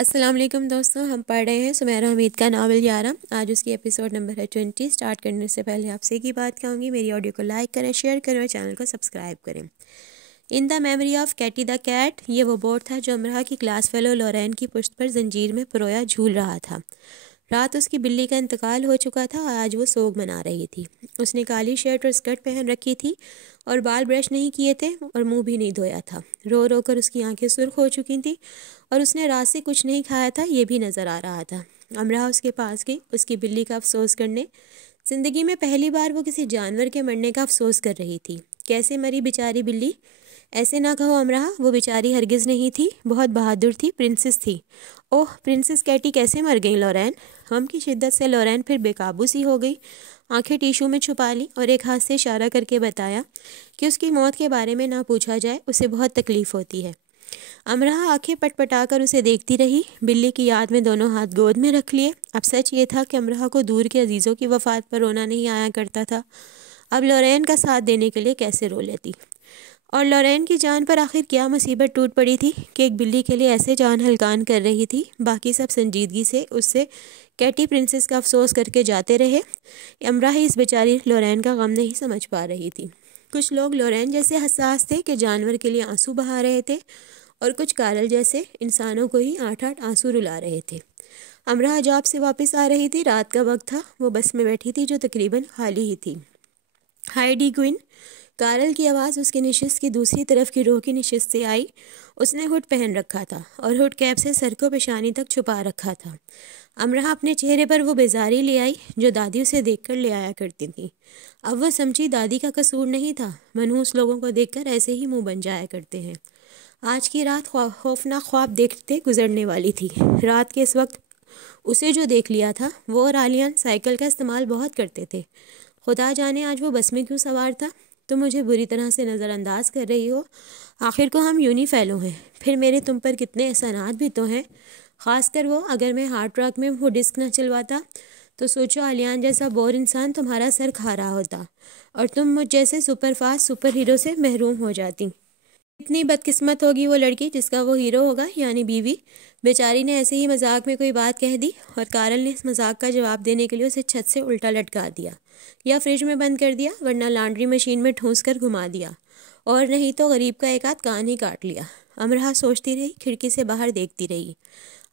السلام علیکم دوستوں، ہم پڑھ رہے ہیں سمیرہ حمید کا ناول یارہ۔ آج اس کی ایپیسوڈ نمبر ہے 20۔ سٹارٹ کرنے سے پہلے آپ سے کی بات کہوں گی، میری آڈیو کو لائک کریں، شیئر کریں اور چینل کو سبسکرائب کریں۔ In the memory of Katie the cat, یہ وہ بورڈ تھا جو امرہ کی کلاس فیلو لورین کی پشت پر زنجیر میں پرویا جھول رہا تھا۔ رات اس کی بلی کا انتقال ہو چکا تھا اور آج وہ سوگ منا رہی تھی۔ اس نے کالی شرٹ اور اسکرٹ پہن رکھی تھی اور بال برش نہیں کیے تھے اور منہ بھی نہیں دھویا تھا۔ رو رو کر اس کی آنکھیں سرخ ہو چکی تھیں اور اس نے رات سے کچھ نہیں کھایا تھا، یہ بھی نظر آ رہا تھا۔ امرہ اس کے پاس گئی، اس کی بلی کا افسوس کرنے۔ زندگی میں پہلی بار وہ کسی جانور کے مرنے کا افسوس کر رہی تھی۔ کیسے مری بیچاری بلی؟ ایسے نہ کہو امرہ، وہ بیچاری ہرگز نہیں تھی، بہت بہادر تھی، پرنسس تھی۔ اوہ، پرنسس کیٹی کیسے مر گئی لورین؟ غم کی شدت سے لورین پھر بے قابو سی ہو گئی، آنکھیں ٹیشو میں چھپا لی اور ایک ہاتھ سے اشارہ کر کے بتایا کہ اس کی موت کے بارے میں نہ پوچھا جائے، اسے بہت تکلیف ہوتی ہے۔ امرہ آنکھیں پٹ پٹا کر اسے دیکھتی رہی، بلی کی یاد میں دونوں ہاتھ گود میں رکھ لیے۔ اب سچ یہ تھا کہ امرہ کو دور کے عزیزوں کی وفات پر رونا نہیں آیا کرتا تھا، اب لورین کا ساتھ دینے کے لیے کیسے رو لیتی؟ اور لورین کی جان پر آخر کیا مصیبت ٹوٹ پڑی تھی کہ ایک بلی کے لیے ایسے جان ہلکان کر رہی تھی؟ باقی سب سنجیدگی سے اس سے کیٹی پرنسس کا افسوس کر کے جاتے رہے، امرہ ہی اس بیچاری لورین کا غم نہیں سمجھ پا رہی تھی۔ کچھ لوگ لورین جیسے حساس تھے کہ جانور کے لیے آنسو بہا رہے تھے اور کچھ کارل جیسے انسانوں کو ہی 8 آنسو رلا رہے تھے۔ امرہ جاب سے واپس آ رہی تھی، رات کا وقت تھا، وہ بس میں بیٹھی تھی جو تقریباً خالی ہی تھی۔ ہائی ڈی گوئن، کارل کی آواز اس کی نشست کی دوسری طرف کی رو کی نشست سے آئی۔ اس نے ہڈ پہن رکھا تھا اور ہڈ کیپ سے سر کو پیشانی تک چھپا رکھا تھا۔ امرہ اپنے چہرے پر وہ بیزاری لے آئی جو دادی اسے دیکھ کر لے آیا کرتی تھی۔ اب وہ سمجھی دادی کا قصور نہیں تھا، منحوس لوگوں کو دیکھ کر ایسے ہی منہ بن جایا کرتے ہیں۔ آج کی رات خوفناک خواب دیکھتے گزرنے والی تھی۔ رات کے اس وقت اسے جو دیکھ لیا تھا، وہ اور آلیان سائیکل کا استعمال بہت کرتے تھے۔ خدا جانے آج وہ بس میں کیوں سوار تھا؟ تم مجھے بری طرح سے نظر انداز کر رہی ہو، آخر کو ہم یونی فیلو ہیں، پھر میرے تم پر کتنے احسانات بھی تو ہیں، خاص کر وہ اگر میں ہارڈ راک میں وہ ڈسک نہ چلواتا تو سوچو آلیان جیسا بور انسان تمہارا سر کھا رہا ہوتا اور تم مجھ جیسے سپر فاسٹ سپر ہیرو سے محروم ہو جاتی۔ اتنی بدقسمت ہوگی وہ لڑکی جس کا وہ ہیرو ہوگا، یعنی بیوی۔ بیچاری نے ایسے ہی مذاق میں کوئی بات کہہ دی اور کارل نے اس مذاق کا جواب دینے کے لیے اسے چھت سے الٹا لٹکا دیا یا فریج میں بند کر دیا، ورنہ لانڈری مشین میں ٹھونس کر گھما دیا، اور نہیں تو غریب کا ایک آدھ کان ہی کاٹ لیا۔ امرہ سوچتی رہی، کھڑکی سے باہر دیکھتی رہی۔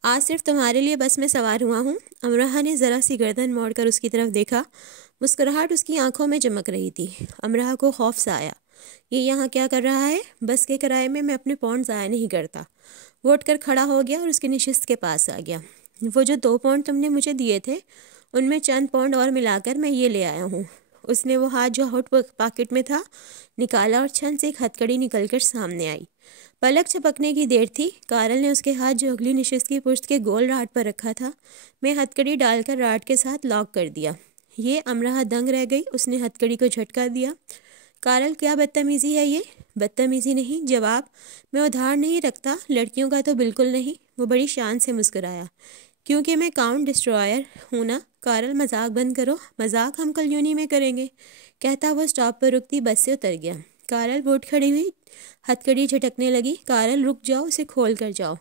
آج صرف تمہارے لیے بس میں سوار ہوا ہوں۔ امرہ نے ذرا سی گردن موڑ کر اس کی طرف دیکھا، مسکراہٹ اس کی آنکھوں میں چمک رہی تھی۔ امرہ کو خوف سا آیا، یہ یہاں کیا کر رہا ہے؟ بس کے کرائے میں اپنے پاؤنڈ ضائع نہیں کرتا۔ وہ اٹھ کر کھڑا ہو گیا اور اس کی نشست کے پاس آ گیا۔ وہ جو 2 پاؤنڈ تم نے مجھے دیے تھے، ان میں چند پاؤنڈ اور ملا کر میں یہ لے آیا ہوں۔ اس نے وہ ہاتھ جو ہاٹ پاکٹ میں تھا نکالا اور چھن سے ایک ہتھ کڑی نکل کر سامنے آئی۔ پلک چھپکنے کی دیر تھی، کارل نے اس کے ہاتھ جو اگلی نشست کی پشت کے گول راڈ پر رکھا تھا میں ہتھ کڑی ڈال کر راڈ کے ساتھ لاک کر دیا۔ یہ امرہ دنگ رہ گئی، اس نے ہتھ کڑی کو جھٹکا دیا۔ کارل، کیا بدتمیزی ہے یہ؟ بدتمیزی نہیں، جواب۔ میں ادھار نہیں رکھتا، لڑکیوں کا تو بالکل نہیں۔ وہ بڑی شان سے مسکرایا۔ کیونکہ میں کاؤنٹ ڈسٹرائر ہوں نا۔ کارل، مذاق بند کرو، مذاق ہم کل یونی میں کریں گے، کہتا وہ اسٹاپ پر رکتی بس سے اتر گیا۔ کارل وہ اٹھ کھڑی ہوئی، ہتھ کڑی جھٹکنے لگی۔ کارل، رک جاؤ، اسے کھول کر جاؤ،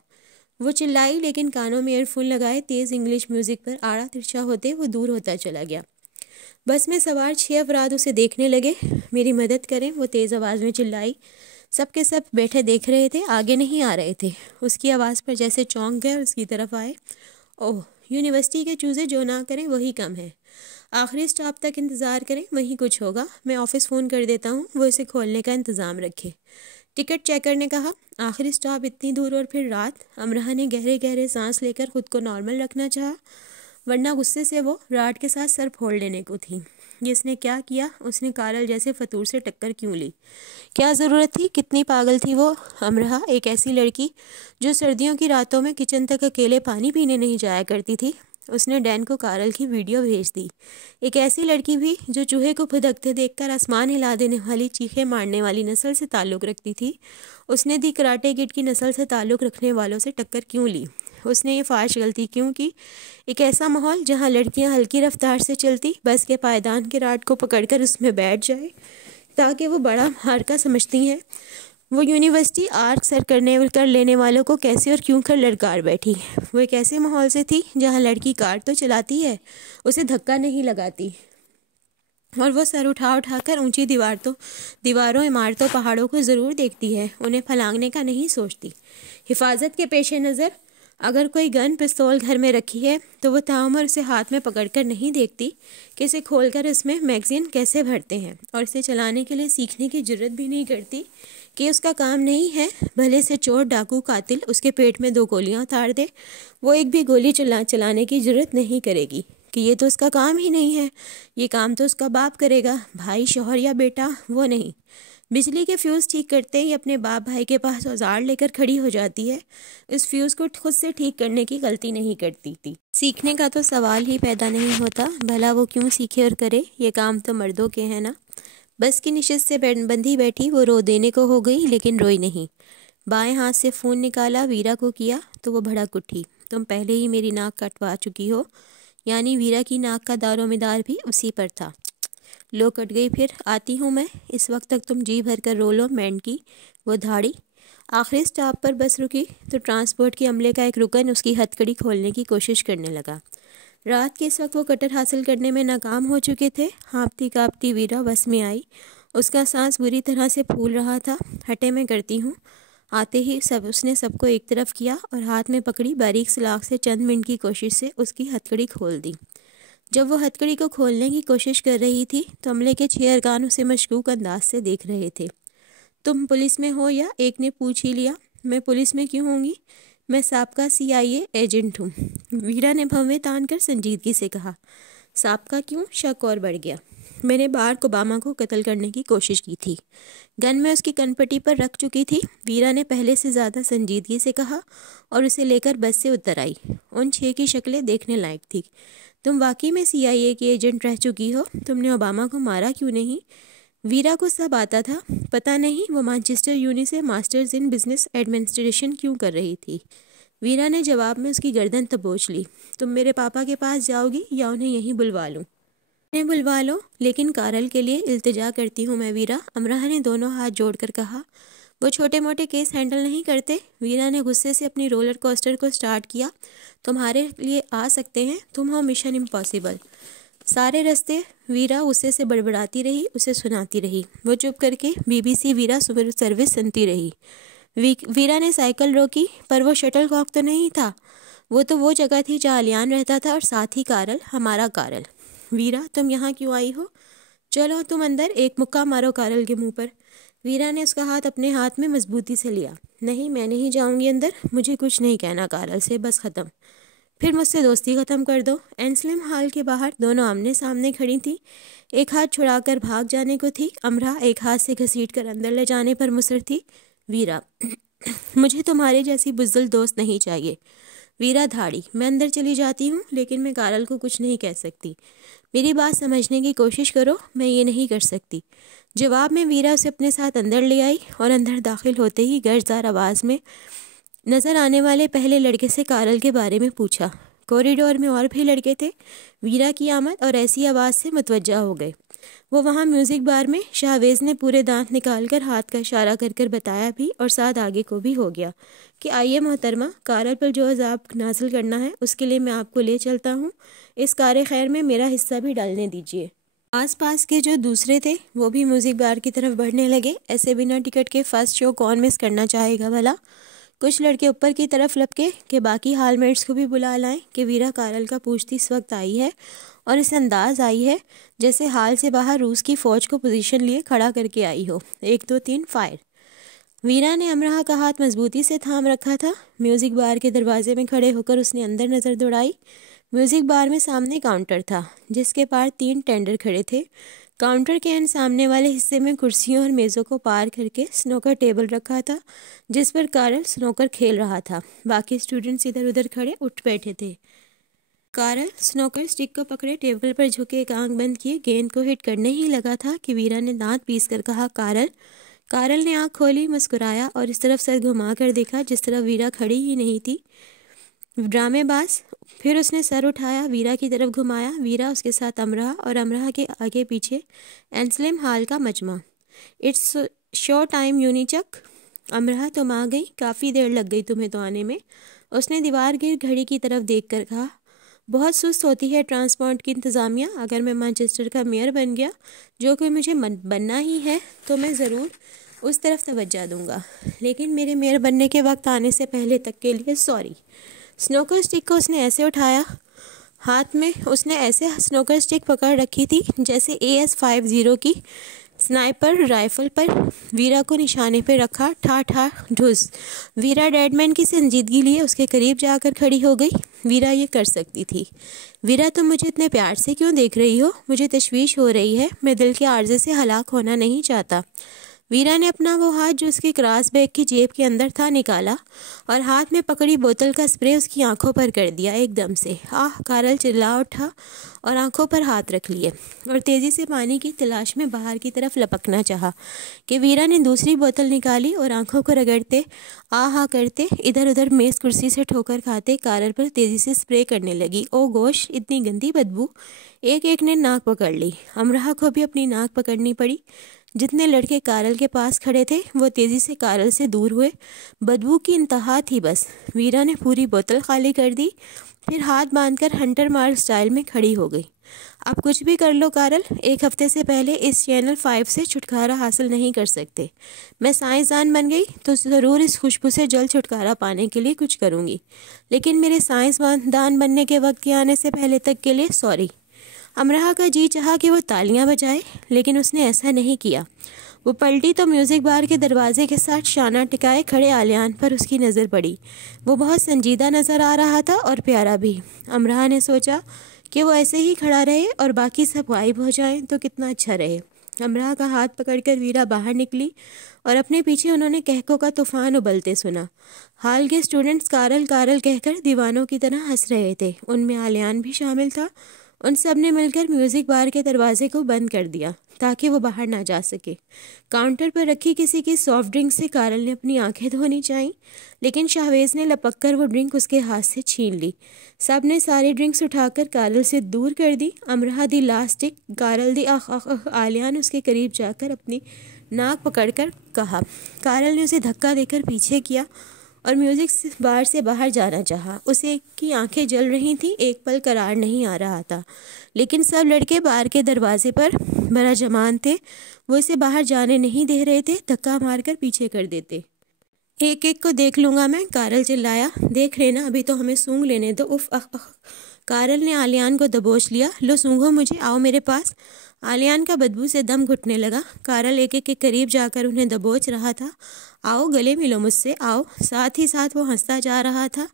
وہ چلائی، لیکن کانوں میں ایئر فون لگائے تیز انگلش میوزک پر آڑا ترچھا ہوتے وہ دور ہوتا چلا گیا۔ بس میں سوار 6 افراد اسے دیکھنے لگے۔ میری مدد کریں، وہ تیز آواز میں چلائی۔ سب کے سب بیٹھے دیکھ رہے تھے، آگے نہیں آ رہے تھے۔ اس کی آواز پر جیسے چونک گئے اور اس کی طرف آئے۔ اوہ، یونیورسٹی کے چوزے جو نہ کریں وہی کم ہے۔ آخری اسٹاپ تک انتظار کریں، وہیں کچھ ہوگا، میں آفس فون کر دیتا ہوں، وہ اسے کھولنے کا انتظام رکھے۔ ٹکٹ چیکر نے کہا۔ آخری اسٹاپ اتنی دور اور پھر رات۔ امرہ نے گہرے گہرے سانس لے کر خود کو نارمل رکھنا چاہا، ورنہ غصے سے وہ راڈ کے ساتھ سر پھوڑ لینے کو تھی۔ یہ اس نے کیا کیا؟ اس نے کارل جیسے فطور سے ٹکر کیوں لی؟ کیا ضرورت تھی؟ کتنی پاگل تھی وہ امرہ، ایک ایسی لڑکی جو سردیوں کی راتوں میں کچن تک اکیلے پانی پینے نہیں جایا کرتی تھی۔ اس نے ڈین کو کارل کی ویڈیو بھیج دی۔ ایک ایسی لڑکی بھی جو چوہے کو پھدکتے دیکھ کر آسمان ہلا دینے والی چیخیں مارنے والی نسل سے تعلق رکھتی تھی۔ اس نے دی کراٹے کڈ کی نسل سے تعلق رکھنے والوں سے ٹکر کیوں لی؟ اس نے یہ فاحش غلطی کیوں کی؟ ایک ایسا ماحول جہاں لڑکیاں ہلکی رفتار سے چلتی بس کے پائیدان کے راڈ کو پکڑ کر اس میں بیٹھ جائے تاکہ وہ بڑا معرکہ سمجھتی ہیں وہ یونیورسٹی آرک سر کر لینے والوں کو کیسے اور کیوں کر لڑکار بیٹھی۔ وہ ایک ایسے ماحول سے تھی جہاں لڑکی کار تو چلاتی ہے، اسے دھکا نہیں لگاتی، اور وہ سر اٹھا کر اونچی دیواروں، عمارتوں، پہاڑوں کو ضرور دیکھتی ہے، انہیں پھلانگنے کا نہیں سوچتی۔ حفاظت کے پیش نظر اگر کوئی گن پستول گھر میں رکھی ہے تو وہ تعمر اسے ہاتھ میں پکڑ کر نہیں دیکھتی کہ اسے کھول کر اس میں میگزین کیسے بھرتے ہیں، اور اسے چلانے کے لیے سیکھنے کی جرت بھی نہیں کرتی کہ اس کا کام نہیں ہے، بھلے سے چور، ڈاکو، قاتل اس کے پیٹ میں 2 گولیاں اتار دے، وہ ایک بھی گولی چلانے کی جرت نہیں کرے گی کہ یہ تو اس کا کام ہی نہیں ہے، یہ کام تو اس کا باپ کرے گا، بھائی، شوہر یا بیٹا، وہ نہیں۔ بجلی کے فیوز ٹھیک کرتے ہی اپنے باپ بھائی کے پاس اوزار لے کر کھڑی ہو جاتی ہے، اس فیوز کو خود سے ٹھیک کرنے کی غلطی نہیں کرتی تھی۔ سیکھنے کا تو سوال ہی پیدا نہیں ہوتا، بھلا وہ کیوں سیکھے اور کرے، یہ کام تو مردوں کے ہیں نا۔ بس کی نشست سے بندھی بیٹھی وہ رو دینے کو ہو گئی، لیکن روئی نہیں۔ بائیں ہاتھ سے فون نکالا، ویرا کو کیا تو وہ بھڑک اٹھی۔ تم پہلے ہی میری ناک کٹوا چکی ہو، یعنی ویرا کی ناک کا دار و مدار بھی اسی پر تھا۔ لو کٹ گئی، پھر آتی ہوں میں، اس وقت تک تم جی بھر کر رو لو مینڈ کی وہ دھاڑی۔ آخری سٹاپ پر بس رکی تو ٹرانسپورٹ کے عملے کا ایک رکن اس کی ہتھ کڑی کھولنے کی کوشش کرنے لگا۔ رات کے اس وقت وہ کٹر حاصل کرنے میں ناکام ہو چکے تھے۔ ہانپتی کانپتی ویرا بس میں آئی، اس کا سانس بری طرح سے پھول رہا تھا۔ ہٹے، میں کرتی ہوں۔ آتے ہی اس نے سب کو ایک طرف کیا اور ہاتھ میں پکڑی باریک سلاخ سے چند منٹ کی کوشش سے اس کی ہتھ کڑی کھول دی۔ جب وہ ہتھ کڑی کو کھولنے کی کوشش کر رہی تھی تو عملے کے 6 ارکان اسے مشکوک انداز سے دیکھ رہے تھے۔ تم پولیس میں ہو یا؟ ایک نے پوچھ ہی لیا۔ میں پولیس میں کیوں ہوں گی؟ میں سابقہ CIA ایجنٹ ہوں، ویرا نے بھویں تان کر سنجیدگی سے کہا۔ سابقہ کیوں؟ شک اور بڑھ گیا۔ میں نے باراک اوباما کو قتل کرنے کی کوشش کی تھی۔ گن میں اس کی کنپٹی پر رکھ چکی تھی، ویرا نے پہلے سے زیادہ سنجیدگی سے کہا، اور اسے لے کر بس سے اتر آئی۔ ان 6 کی شکلیں دیکھنے لائق تھی۔ تم واقعی میں CIA کی ایجنٹ رہ چکی ہو، تم نے اوباما کو مارا کیوں نہیں؟ ویرا کو سب آتا تھا، پتہ نہیں وہ مانچسٹر یونی سے ماسٹرز ان بزنس ایڈمنسٹریشن کیوں کر رہی تھی۔ ویرا نے جواب میں اس کی گردن دبوچ لی۔ تم میرے پاپا کے پاس جاؤ گی یا انہیں یہیں بلوا لوں؟ انہیں بلوا لو، لیکن کارل کے لیے التجا کرتی ہوں میں ویرا، امرہ نے دونوں ہاتھ جوڑ کر کہا۔ وہ چھوٹے موٹے کیس ہینڈل نہیں کرتے۔ ویرا نے غصے سے اپنی رولر کوسٹر کو سٹارٹ کیا۔ تمہارے لیے آ سکتے ہیں، تم ہو مشن امپاسبل۔ سارے رستے ویرا غصے سے بڑبڑاتی رہی، اسے سناتی رہی۔ وہ چپ کر کے BBC ویرا سروس سنتی رہی۔ ویرا نے سائیکل روکی، پر وہ شٹل کاک تو نہیں تھا، وہ جگہ تھی جہاں الیان رہتا تھا، اور ساتھ ہی کارل، ہمارا کارل۔ ویرا، تم یہاں کیوں آئی ہو؟ چلو تم اندر، ایک مکہ مارو کارل کے منہ پر۔ ویرا نے اس کا ہاتھ اپنے ہاتھ میں مضبوطی سے لیا۔ نہیں، میں نہیں جاؤں گی اندر، مجھے کچھ نہیں کہنا کارل سے، بس ختم۔ پھر مجھ سے دوستی ختم کر دو۔ اینسلم ہال کے باہر دونوں آمنے سامنے کھڑی تھیں، ایک ہاتھ چھڑا کر بھاگ جانے کو تھی امرہ، ایک ہاتھ سے گھسیٹ کر اندر لے جانے پر مصر تھی ویرا۔ مجھے تمہارے جیسی بزدل دوست نہیں چاہیے۔ ویرا دھاڑی، میں اندر چلی جاتی ہوں، لیکن میں کارل کو کچھ نہیں کہہ سکتی۔ میری بات سمجھنے کی کوشش کرو، میں یہ نہیں کر سکتی۔ جواب میں ویرا اسے اپنے ساتھ اندر لے آئی، اور اندر داخل ہوتے ہی گرجدار آواز میں نظر آنے والے پہلے لڑکے سے کارل کے بارے میں پوچھا۔ کوریڈور میں اور بھی لڑکے تھے، ویرا کی آمد اور ایسی آواز سے متوجہ ہو گئے۔ وہ وہاں میوزک بار میں، شاہویز نے پورے دانت نکال کر ہاتھ کا اشارہ کر کر بتایا بھی، اور ساتھ آگے کو بھی ہو گیا کہ آئیے محترمہ، کارل پر جو عذاب نازل کرنا ہے اس کے لیے میں آپ کو لے چلتا ہوں، اس کار خیر میں میرا حصہ بھی ڈالنے دیجیے۔ آس پاس کے جو دوسرے تھے وہ بھی میوزک بار کی طرف بڑھنے لگے۔ ایسے بنا ٹکٹ کے فرسٹ شو کون مس کرنا چاہے گا بھلا؟ کچھ لڑکے اوپر کی طرف لپکے کہ باقی ہال میٹس کو بھی بلا لائیں کہ ویرا کارل کا پوچھتی اس وقت آئی ہے، اور اس انداز آئی ہے جیسے ہال سے باہر روس کی فوج کو پوزیشن لیے کھڑا کر کے آئی ہو۔ 1 2 3 فائر۔ ویرا نے امرہ کا ہاتھ مضبوطی سے تھام رکھا تھا۔ میوزک بار کے دروازے میں کھڑے ہو کر اس نے اندر نظر دوڑائی۔ میوزک بار میں سامنے کاؤنٹر تھا جس کے پار 3 ٹینڈر کھڑے تھے۔ کاؤنٹر کے سامنے والے حصے میں کرسیوں اور میزوں کو پار کر کے سنوکر ٹیبل رکھا تھا جس پر کارل سنوکر کھیل رہا تھا۔ باقی اسٹوڈنٹس ادھر ادھر کھڑے اٹھ بیٹھے تھے۔ کارل سنوکر سٹک کو پکڑے ٹیبل پر جھکے ایک آنکھ بند کیے گیند کو ہٹ کرنے ہی لگا تھا کہ ویرا نے دانت پیس کر کہا کارل۔ کارل نے آنکھ کھولی، مسکرایا اور اس طرف سر گھما کر دیکھا جس طرف ویرا کھڑی ہی نہیں تھی۔ ڈرامے باز۔ پھر اس نے سر اٹھایا، ویرا کی طرف گھمایا۔ ویرا، اس کے ساتھ امرہ، اور امرہ کے آگے پیچھے اینسلم ہال کا مجمع۔ اٹس شو ٹائم یونی چک۔ امرہ تم آ گئی، کافی دیر لگ گئی تمہیں تو آنے میں۔ اس نے دیوار گر گھڑی کی طرف دیکھ کر کہا۔ بہت سست ہوتی ہے ٹرانسپورٹ کی انتظامیہ۔ اگر میں مانچسٹر کا میئر بن گیا، جو کہ مجھے بننا ہی ہے، تو میں ضرور اس طرف توجہ دوں گا، لیکن میرے میئر بننے کے وقت آنے سے پہلے تک کے لیے سوری۔ سنوکر اسٹک کو اس نے ایسے اٹھایا، ہاتھ میں اس نے ایسے سنوکر اسٹک پکڑ رکھی تھی جیسے AS-50 کی سنائپر رائفل پر۔ ویرا کو نشانے پہ رکھا، ٹھا ٹھا ڈھس۔ ویرا ڈیڈمین کی سنجیدگی لیے اس کے قریب جا کر کھڑی ہو گئی۔ ویرا یہ کر سکتی تھی۔ ویرا تم مجھے اتنے پیار سے کیوں دیکھ رہی ہو؟ مجھے تشویش ہو رہی ہے، میں دل کے عارضے سے ہلاک ہونا نہیں چاہتا۔ ویرا نے اپنا وہ ہاتھ جو اس کے کراس بیگ کی جیب کے اندر تھا نکالا اور ہاتھ میں پکڑی بوتل کا اسپرے اس کی آنکھوں پر کر دیا۔ ایک دم سے آہ! کارل چلا اٹھا اور آنکھوں پر ہاتھ رکھ لیے اور تیزی سے پانی کی تلاش میں باہر کی طرف لپکنا چاہا کہ ویرا نے دوسری بوتل نکالی اور آنکھوں کو رگڑتے آہا کرتے ادھر ادھر میز کرسی سے ٹھوکر کھاتے کارل پر تیزی سے اسپرے کرنے لگی۔ او گوش! اتنی گندی بدبو! ایک ایک نے ناک پکڑ لی۔ امرہ کو بھی اپنی ناک پکڑنی پڑی۔ جتنے لڑکے کارل کے پاس کھڑے تھے وہ تیزی سے کارل سے دور ہوئے۔ بدبو کی انتہا تھی بس۔ ویرا نے پوری بوتل خالی کر دی، پھر ہاتھ باندھ کر ہنٹر مار سٹائل میں کھڑی ہو گئی۔ اب کچھ بھی کر لو کارل، ایک ہفتے سے پہلے اس چینل 5 سے چھٹکارا حاصل نہیں کر سکتے۔ میں سائنسدان بن گئی تو ضرور اس خوشبو سے جلد چھٹکارا پانے کے لیے کچھ کروں گی، لیکن میرے سائنسدان بننے کے وقت کے آنے سے پہلے تک کے لیے سوری۔ امرہ کا جی چاہا کہ وہ تالیاں بجائے، لیکن اس نے ایسا نہیں کیا۔ وہ پلٹی تو میوزک بار کے دروازے کے ساتھ شانہ ٹکائے کھڑے آلیان پر اس کی نظر پڑی۔ وہ بہت سنجیدہ نظر آ رہا تھا اور پیارا بھی۔ امرہ نے سوچا کہ وہ ایسے ہی کھڑا رہے اور باقی سب غائب ہو جائیں تو کتنا اچھا رہے۔ امرہ کا ہاتھ پکڑ کر ویرا باہر نکلی اور اپنے پیچھے انہوں نے کہکوں کا طوفان ابلتے سنا۔ ہال کے اسٹوڈنٹس کارل کارل کہہ کر دیوانوں کی طرح ہنس رہے تھے، ان میں آلیان بھی شامل تھا۔ ان سب نے مل کر میوزک بار کے دروازے کو بند کر دیا تاکہ وہ باہر نہ جا سکے۔ کاؤنٹر پر رکھی کسی کی سافٹ ڈرنک سے کارل نے اپنی آنکھیں دھونی چاہیں، لیکن شاہویز نے لپک کر وہ ڈرنک اس کے ہاتھ سے چھین لی۔ سب نے ساری ڈرنکس اٹھا کر کارل سے دور کر دی۔ امرہ دی لاسٹک، کارل دی آخ آخ آخ۔ آلیان اس کے قریب جا کر اپنی ناک پکڑ کر کہا۔ کارل نے اسے دھکا دے کر پیچھے کیا اور میوزک بار سے باہر جانا چاہا۔ اسے کی آنکھیں جل رہی تھیں، ایک پل قرار نہیں آ رہا تھا، لیکن سب لڑکے بار کے دروازے پر بڑا جمان تھے، وہ اسے باہر جانے نہیں دے رہے تھے، دھکا مار کر پیچھے کر دیتے۔ ایک ایک کو دیکھ لوں گا میں، کارل چلایا۔ دیکھ لینا، ابھی تو ہمیں سونگ لینے دو۔ اف اخ اخ۔ کارل نے آلیان کو دبوچ لیا۔ لو سونگھو مجھے، آؤ میرے پاس۔ آلیان کا بدبو سے دم گھٹنے لگا۔ کارل ایک ایک کے قریب جا کر انہیں دبوچ رہا تھا۔ آؤ گلے ملو مجھ سے، آؤ۔ ساتھ ہی ساتھ وہ ہنستا جا رہا تھا۔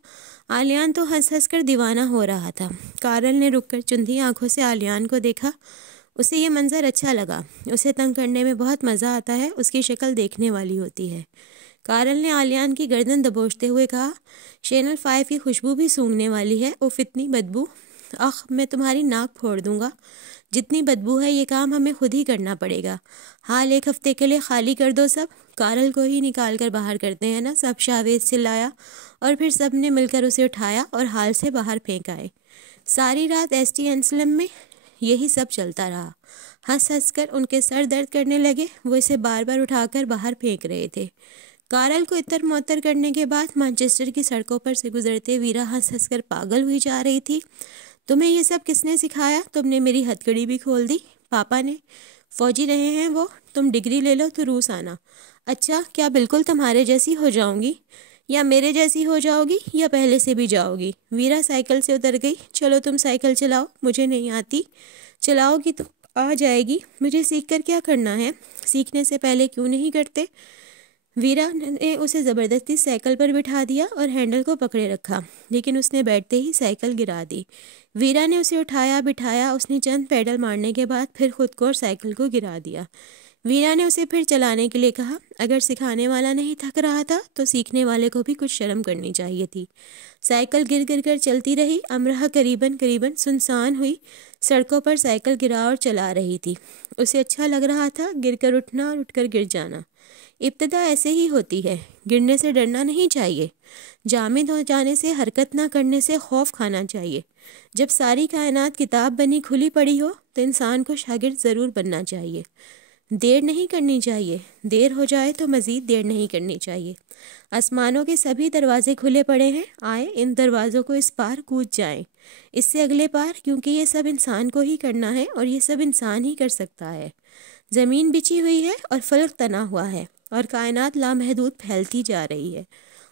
آلیان تو ہنس ہنس کر دیوانہ ہو رہا تھا۔ کارل نے رک کر چندھی آنکھوں سے آلیان کو دیکھا۔ اسے یہ منظر اچھا لگا۔ اسے تنگ کرنے میں بہت مزہ آتا ہے، اس کی شکل دیکھنے والی ہوتی ہے۔ کارل نے آلیان کی گردن دبوچتے ہوئے کہا، چینل 5 کی خوشبو بھی سونگھنے والی ہے۔ اف اتنی بدبو! اخ، میں تمہاری ناک پھوڑ دوں گا۔ جتنی بدبو ہے یہ کام ہمیں خود ہی کرنا پڑے گا۔ حال ایک ہفتے کے لیے خالی کر دو سب، کارل کو ہی نکال کر باہر کرتے ہیں نا سب، شاہویز چلایا، اور پھر سب نے مل کر اسے اٹھایا اور حال سے باہر پھینک آئے۔ ساری رات ایس ٹی اینسلم میں یہی سب چلتا رہا۔ ہنس ہنس کر ان کے سر درد کرنے لگے، وہ اسے بار بار اٹھا کر باہر پھینک رہے تھے۔ کارل کو اتر معطر کرنے کے بعد مانچسٹر کی سڑکوں پر سے گزرتے ویرا ہنس ہنس کر پاگل ہوئی جا رہی تھی۔ تمہیں یہ سب کس نے سکھایا؟ تم نے میری ہتھ کڑی بھی کھول دی۔ پاپا نے، فوجی رہے ہیں وہ۔ تم ڈگری لے لو تو روس آنا۔ اچھا، کیا بالکل تمہارے جیسی ہو جاؤں گی؟ یا میرے جیسی ہو جاؤ گی یا پہلے سے بھی جاؤ گی؟ ویرا سائیکل سے اتر گئی۔ چلو تم سائیکل چلاؤ، مجھے نہیں آتی۔ چلاؤ گی تو آ جائے گی، مجھے سیکھ کر کیا کرنا ہے؟ سیکھنے سے پہلے کیوں نہیں کرتے؟ ویرا نے اسے زبردستی سائیکل پر بٹھا دیا اور ہینڈل کو پکڑے رکھا، لیکن اس نے بیٹھتے ہی سائیکل گرا دی۔ ویرا نے اسے اٹھایا بٹھایا، اس نے چند پیڈل مارنے کے بعد پھر خود کو اور سائیکل کو گرا دیا۔ ویرا نے اسے پھر چلانے کے لیے کہا۔ اگر سکھانے والا نہیں تھک رہا تھا تو سیکھنے والے کو بھی کچھ شرم کرنی چاہیے تھی۔ سائیکل گر گر کر چلتی رہی۔ امرہ قریباً سنسان ہوئی سڑکوں پر سائیکل گرا اور چلا رہی تھی۔ اسے اچھا لگ رہا تھا، گر کر اٹھنا اور اٹھ کر گر جانا۔ ابتدا ایسے ہی ہوتی ہے، گرنے سے ڈرنا نہیں چاہیے، جامد ہو جانے سے، حرکت نہ کرنے سے خوف کھانا چاہیے۔ جب ساری کائنات کتاب بنی کھلی پڑی ہو تو انسان کو شاگرد ضرور بننا چاہیے۔ دیر نہیں کرنی چاہیے، دیر ہو جائے تو مزید دیر نہیں کرنی چاہیے۔ آسمانوں کے سبھی دروازے کھلے پڑے ہیں، آئیں ان دروازوں کو اس پار کود جائیں، اس سے اگلے پار، کیونکہ یہ سب انسان کو ہی کرنا ہے اور یہ سب انسان ہی کر سکتا ہے۔ زمین بچھی ہوئی ہے اور فلک تنا ہوا ہے اور کائنات لامحدود پھیلتی جا رہی ہے،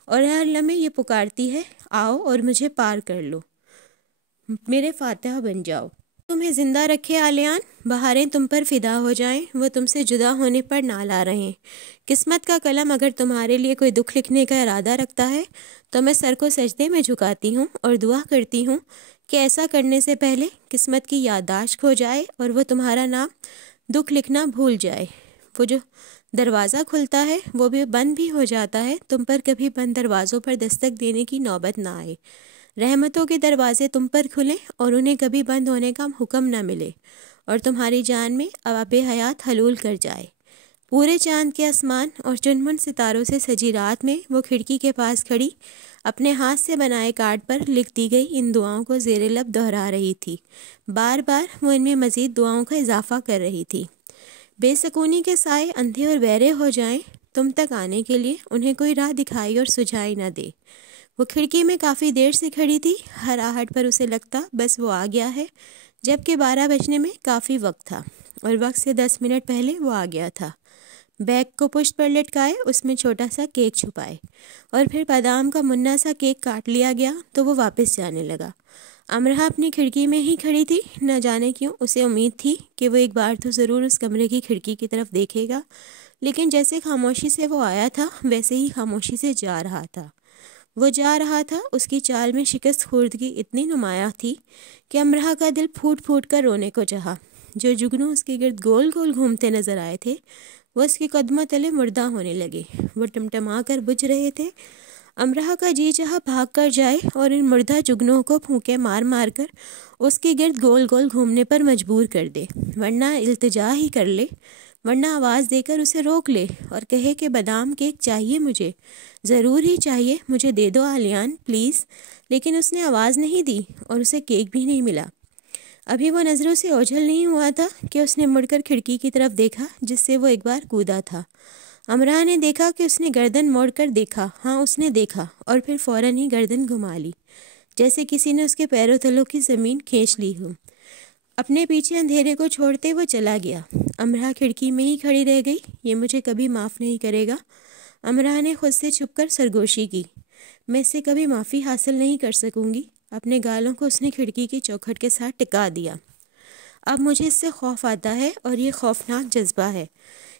اور ہر لمحے یہ پکارتی ہے، آؤ اور مجھے پار کر لو، میرے فاتح بن جاؤ۔ تمہیں زندہ رکھے آلیان، بہاریں تم پر فدا ہو جائیں، وہ تم سے جدا ہونے پر نال آ رہے ہیں۔ قسمت کا قلم اگر تمہارے لیے کوئی دکھ لکھنے کا ارادہ رکھتا ہے تو میں سر کو سجدے میں جھکاتی ہوں اور دعا کرتی ہوں کہ ایسا کرنے سے پہلے قسمت کی یادداشت کھو جائے اور وہ تمہارا نام دکھ لکھنا بھول جائے۔ وہ جو دروازہ کھلتا ہے وہ بھی بند بھی ہو جاتا ہے، تم پر کبھی بند دروازوں پر دستک دینے کی نوبت نہ آئے۔ رحمتوں کے دروازے تم پر کھلیں اور انہیں کبھی بند ہونے کا حکم نہ ملے، اور تمہاری جان میں آب حیات حلول کر جائے۔ پورے چاند کے آسمان اور چنمن ستاروں سے سجی رات میں وہ کھڑکی کے پاس کھڑی اپنے ہاتھ سے بنائے کارڈ پر لکھ دی گئی ان دعاؤں کو زیر لب دہرا رہی تھی۔ بار بار وہ ان میں مزید دعاؤں کا اضافہ کر رہی تھی۔ بے سکونی کے سائے اندھے اور بہرے ہو جائیں، تم تک آنے کے لیے انہیں کوئی راہ دکھائی اور سجھائی نہ دے۔ وہ کھڑکی میں کافی دیر سے کھڑی تھی، ہر آہٹ پر اسے لگتا بس وہ آ گیا ہے، جبکہ 12 بجنے میں کافی وقت تھا اور وقت سے 10 منٹ پہلے وہ آ گیا تھا۔ بیگ کو پشت پر لٹکائے اس میں چھوٹا سا کیک چھپائے اور پھر بادام کا منا سا کیک کاٹ لیا گیا تو وہ واپس جانے لگا۔ امرہ اپنی کھڑکی میں ہی کھڑی تھی، نہ جانے کیوں اسے امید تھی کہ وہ ایک بار تو ضرور اس کمرے کی کھڑکی کی طرف دیکھے گا، لیکن جیسے خاموشی سے وہ آیا تھا ویسے ہی خاموشی سے جا رہا تھا۔ وہ جا رہا تھا، اس کی چال میں شکست خوردگی اتنی نمایاں تھی کہ امرہ کا دل پھوٹ پھوٹ کر رونے کو چاہا۔ جو جگنو اس کے گرد گول گول گھومتے نظر آئے تھے وہ اس کے قدموں تلے مردہ ہونے لگے، وہ ٹمٹما کر بجھ رہے تھے۔ امرہ کا جی چاہا بھاگ کر جائے اور ان مردہ جگنوں کو پھونکے مار مار کر اس کے گرد گول گول گھومنے پر مجبور کر دے، ورنہ التجا ہی کر لے، ورنہ آواز دے کر اسے روک لے اور کہے کہ بادام کیک چاہیے، مجھے ضرور ہی چاہیے، مجھے دے دو آلیان پلیز۔ لیکن اس نے آواز نہیں دی اور اسے کیک بھی نہیں ملا۔ ابھی وہ نظروں سے اوجھل نہیں ہوا تھا کہ اس نے مڑ کر کھڑکی کی طرف دیکھا جس سے وہ ایک بار کودا تھا۔ امرہ نے دیکھا کہ اس نے گردن موڑ کر دیکھا، ہاں اس نے دیکھا، اور پھر فوراً ہی گردن گھما لی، جیسے کسی نے اس کے پیروں تلوں کی زمین کھینچ لی ہو۔ اپنے پیچھے اندھیرے کو چھوڑتے وہ چلا گیا۔ امرہ کھڑکی میں ہی کھڑی رہ گئی۔ یہ مجھے کبھی معاف نہیں کرے گا، امرہ نے خود سے چھپ کر سرگوشی کی، میں اس سے کبھی معافی حاصل نہیں کر سکوں گی۔ اپنے گالوں کو اس نے کھڑکی کی چوکھٹ کے ساتھ ٹکا دیا۔ اب مجھے اس سے خوف آتا ہے اور یہ خوفناک جذبہ ہے۔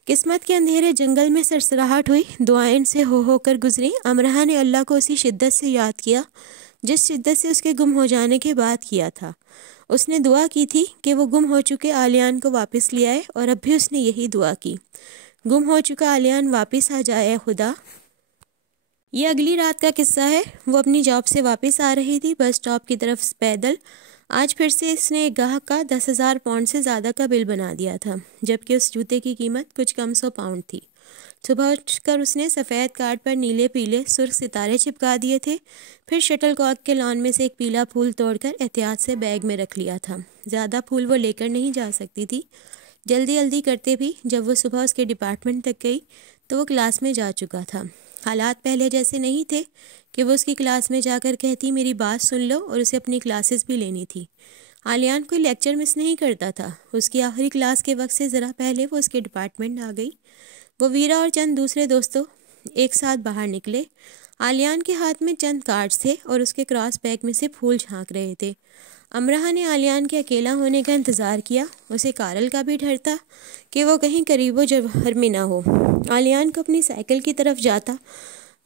قسمت کے اندھیرے جنگل میں سرسراہٹ ہوئی، دعائیں ان سے ہو کر گزری۔ امرہ نے اللہ کو اسی شدت سے یاد کیا جس شدت سے اس کے گم ہو جانے کے بعد کیا تھا۔ اس نے دعا کی تھی کہ وہ گم ہو چکے آلیان کو واپس لے آئے، اور اب بھی اس نے یہی دعا کی، گم ہو چکا آلیان واپس آ جائے خدا۔ یہ اگلی رات کا قصہ ہے۔ وہ اپنی جاب سے واپس آ رہی تھی بس اسٹاپ کی طرف پیدل۔ آج پھر سے اس نے ایک گاہک کا 10,000 پاؤنڈ سے زیادہ کا بل بنا دیا تھا، جبکہ اس جوتے کی قیمت کچھ کم 100 پاؤنڈ تھی۔ صبح اٹھ کر اس نے سفید کارڈ پر نیلے پیلے سرخ ستارے چپکا دیے تھے، پھر شٹل کاک کے لان میں سے ایک پیلا پھول توڑ کر احتیاط سے بیگ میں رکھ لیا تھا۔ زیادہ پھول وہ لے کر نہیں جا سکتی تھی، جلدی جلدی کرتے بھی جب وہ صبح اس کے ڈپارٹمنٹ تک گئی تو وہ کلاس میں جا چکا تھا۔ حالات پہلے جیسے نہیں تھے کہ وہ اس کی کلاس میں جا کر کہتی میری بات سن لو، اور اسے اپنی کلاسز بھی لینی تھی۔ آلیان کوئی لیکچر مس نہیں کرتا تھا۔ اس کی آخری کلاس کے وقت سے ذرا پہلے وہ اس کے ڈپارٹمنٹ آ گئی۔ وہ ویرا اور چند دوسرے دوستوں ایک ساتھ باہر نکلے۔ آلیان کے ہاتھ میں چند کارڈز تھے اور اس کے کراس بیگ میں سے پھول جھانک رہے تھے۔ امرہ نے آلیان کے اکیلا ہونے کا انتظار کیا، اسے کارل کا بھی ڈر تھا کہ وہ کہیں قریب و جوہر میں نہ ہو۔ آلیان کو اپنی سائیکل کی طرف جاتا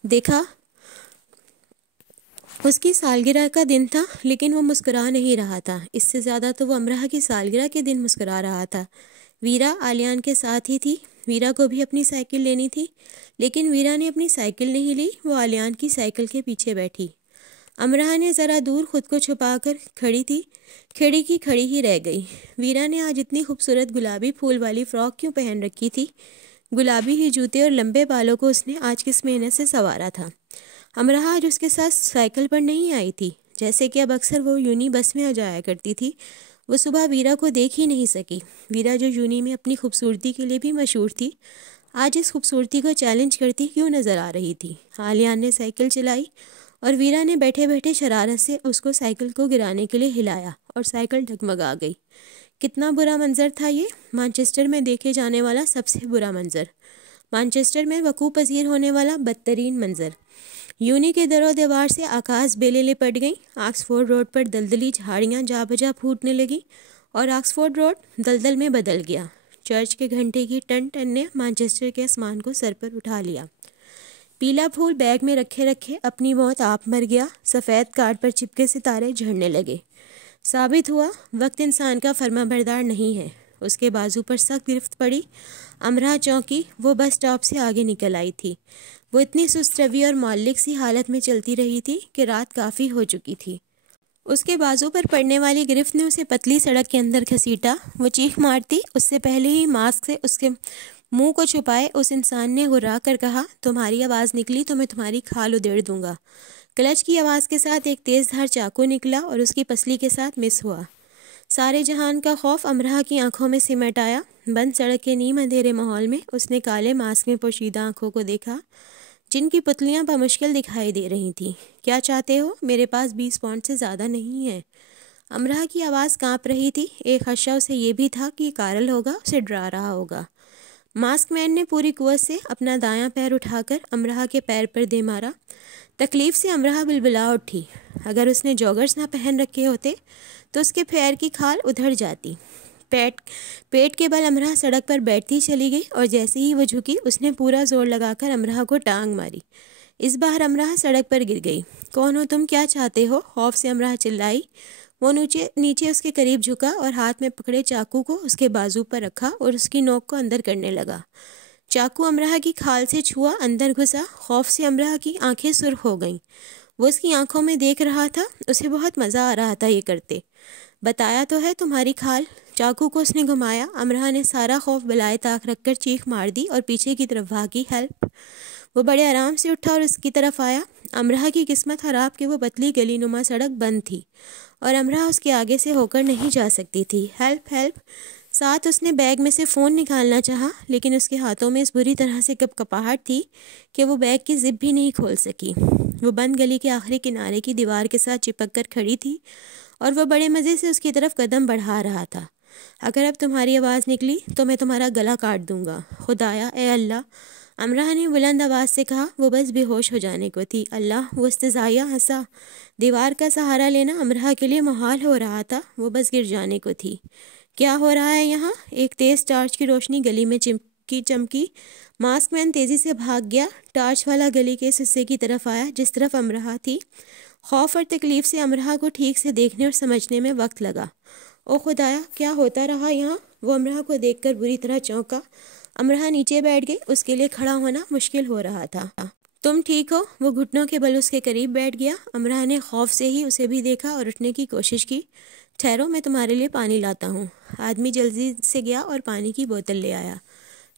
دیکھا۔ اس کی سالگرہ کا دن تھا لیکن وہ مسکرا نہیں رہا تھا، اس سے زیادہ تو وہ امرہ کی سالگرہ کے دن مسکرا رہا تھا۔ ویرا آلیان کے ساتھ ہی تھی۔ ویرا کو بھی اپنی سائیکل لینی تھی لیکن ویرا نے اپنی سائیکل نہیں لی، وہ آلیان کی سائیکل کے پیچھے بیٹھی۔ امرہ نے ذرا دور خود کو چھپا کر کھڑی تھی، کھڑی کی کھڑی ہی رہ گئی۔ ویرا نے آج اتنی خوبصورت گلابی پھول والی فراک کیوں پہن رکھی تھی؟ گلابی ہی جوتے اور لمبے بالوں کو اس نے آج کس محنت سے سنوارا تھا۔ امرہ آج اس کے ساتھ سائیکل پر نہیں آئی تھی، جیسے کہ اب اکثر وہ یونی بس میں آ جایا کرتی تھی وہ صبح ویرا کو دیکھ ہی نہیں سکی۔ ویرا جو یونی میں اپنی خوبصورتی کے لیے بھی مشہور تھی، آج اس خوبصورتی کو چیلنج کرتی کیوں نظر آ رہی تھی؟ عالیہ نے سائیکل چلائی اور ویرا نے بیٹھے بیٹھے شرارت سے اس کو سائیکل کو گرانے کے لیے ہلایا اور سائیکل ڈگمگا گئی۔ کتنا برا منظر تھا یہ، مانچسٹر میں دیکھے جانے والا سب سے برا منظر، مانچسٹر میں وقوع پذیر ہونے والا بدترین منظر۔ یونی کے در و دیوار سے آکاش بیلیں لپٹ گئیں، آکسفورڈ روڈ پر دلدلی جھاڑیاں جا بجا پھوٹنے لگیں اور آکسفورڈ روڈ دلدل میں بدل گیا۔ چرچ کے گھنٹے کی ٹن ٹن نے مانچسٹر کے آسمان کو سر پر اٹھا لیا۔ پیلا پھول بیگ میں رکھے رکھے اپنی موت آپ مر گیا، سفید کارڈ پر چپکے ستارے جھڑنے لگے۔ ثابت ہوا وقت انسان کا فرما بردار نہیں ہے۔ اس کے بازو پر سخت گرفت پڑی۔ امرا چونکی، وہ بس اسٹاپ سے آگے نکل آئی تھی۔ وہ اتنی سست روی اور معلق سی حالت میں چلتی رہی تھی کہ رات کافی ہو چکی تھی۔ اس کے بازو پر پڑنے والی گرفت نے اسے پتلی سڑک کے اندر گھسیٹا۔ وہ چیخ مارتی، اس سے پہلے ہی ماسک سے اس کے منہ کو چھپائے اس انسان نے گھرا کر کہا، تمہاری آواز نکلی تو میں تمہاری کھال ادھیڑ دوں گا۔ کلچ کی آواز کے ساتھ ایک تیز دھار چاقو نکلا اور اس کی پسلی کے ساتھ مس ہوا۔ سارے جہان کا خوف امرا کی آنکھوں میں سمٹ آیا۔ بند سڑک کے نیم اندھیرے ماحول میں اس نے کالے ماسک میں پوشیدہ آنکھوں کو دیکھا جن کی پتلیاں بمشکل دکھائی دے رہی تھیں۔ کیا چاہتے ہو؟ میرے پاس 20 پاؤنڈ سے زیادہ نہیں ہے۔ امرا کی آواز کانپ رہی تھی۔ ایک خدشہ اسے یہ بھی تھا کہ یہ کارل ہوگا، اسے ڈرا رہا ہوگا۔ ماسک مین نے پوری قوت سے اپنا دایاں پیر اٹھا کر امرا کے پیر پر دے مارا۔ تکلیف سے امرا بلبلا اٹھی۔ اگر اس نے جوگرز نہ پہن رکھے ہوتے تو اس کے پیر کی کھال ادھڑ جاتی۔ پیٹ کے بل امرا سڑک پر بیٹھتی چلی گئی اور جیسے ہی وہ جھکی اس نے پورا زور لگا کر امرا کو ٹانگ ماری۔ اس بار امرا سڑک پر گر گئی۔ کون ہو تم؟ کیا چاہتے ہو؟ خوف سے امرا چلائی۔ وہ نیچے اس کے قریب جھکا اور ہاتھ میں پکڑے چاقو کو اس کے بازو پر رکھا اور اس کی نوک کو اندر کرنے لگا۔ چاقو امرا کی کھال سے چھوا، اندر گھسا۔ خوف سے امرا کی آنکھیں سرخ ہو گئیں۔ وہ اس کی آنکھوں میں دیکھ رہا تھا۔ اسے بہت مزہ آ رہا تھا یہ کرتے۔ بتایا تو ہے تمہاری کھال۔ چاقو کو اس نے گھمایا۔ امرا نے سارا خوف بلائے طاق رکھ کر چیخ مار دی اور پیچھے کی طرف بھاگی، ہیلپ۔ وہ بڑے آرام سے اٹھا اور اس کی طرف آیا۔ امرا کی قسمت خراب کہ وہ پتلی گلی نما سڑک بند تھی اور امرا اس کے آگے سے ہو کر نہیں جا سکتی تھی۔ Help help. ساتھ اس نے بیگ میں سے فون نکالنا چاہا لیکن اس کے ہاتھوں میں اس بری طرح سے کپکپاہٹ تھی کہ وہ بیگ کی زپ بھی نہیں کھول سکی۔ وہ بند گلی کے آخری کنارے کی دیوار کے ساتھ چپک کر کھڑی تھی اور وہ بڑے مزے سے اس کی طرف قدم بڑھا رہا تھا۔ اگر اب تمہاری آواز نکلی تو میں تمہارا گلا کاٹ دوں گا۔ خدایا، اے اللہ، امرا نے بلند آواز سے کہا۔ وہ بس بے ہوش ہو جانے کو تھی۔ اللہ، وہ استضاعیہ ہنسا۔ دیوار کا سہارا لینا امرا کے لیے محال ہو رہا تھا۔ وہ بس گر جانے کو تھی۔ کیا ہو رہا ہے یہاں؟ ایک تیز ٹارچ کی روشنی گلی میں چمکی۔ ماسک مین تیزی سے بھاگ گیا۔ ٹارچ والا گلی کے اس حصے کی طرف آیا جس طرف امرا تھی۔ خوف اور تکلیف سے امرا کو ٹھیک سے دیکھنے اور سمجھنے میں وقت لگا۔ او خدایا، کیا ہوتا رہا یہاں؟ وہ امرا کو دیکھ کر بری طرح چونکا۔ امرا نیچے بیٹھ گئی۔ اس کے لیے کھڑا ہونا مشکل ہو رہا تھا۔ تم ٹھیک ہو؟ وہ گھٹنوں کے بل اس کے قریب بیٹھ گیا۔ امرا نے خوف سے ہی اسے بھی دیکھا اور اٹھنے کی کوشش کی۔ ٹھہرو، میں تمہارے لیے پانی لاتا ہوں۔ آدمی جلدی سے گیا اور پانی کی بوتل لے آیا۔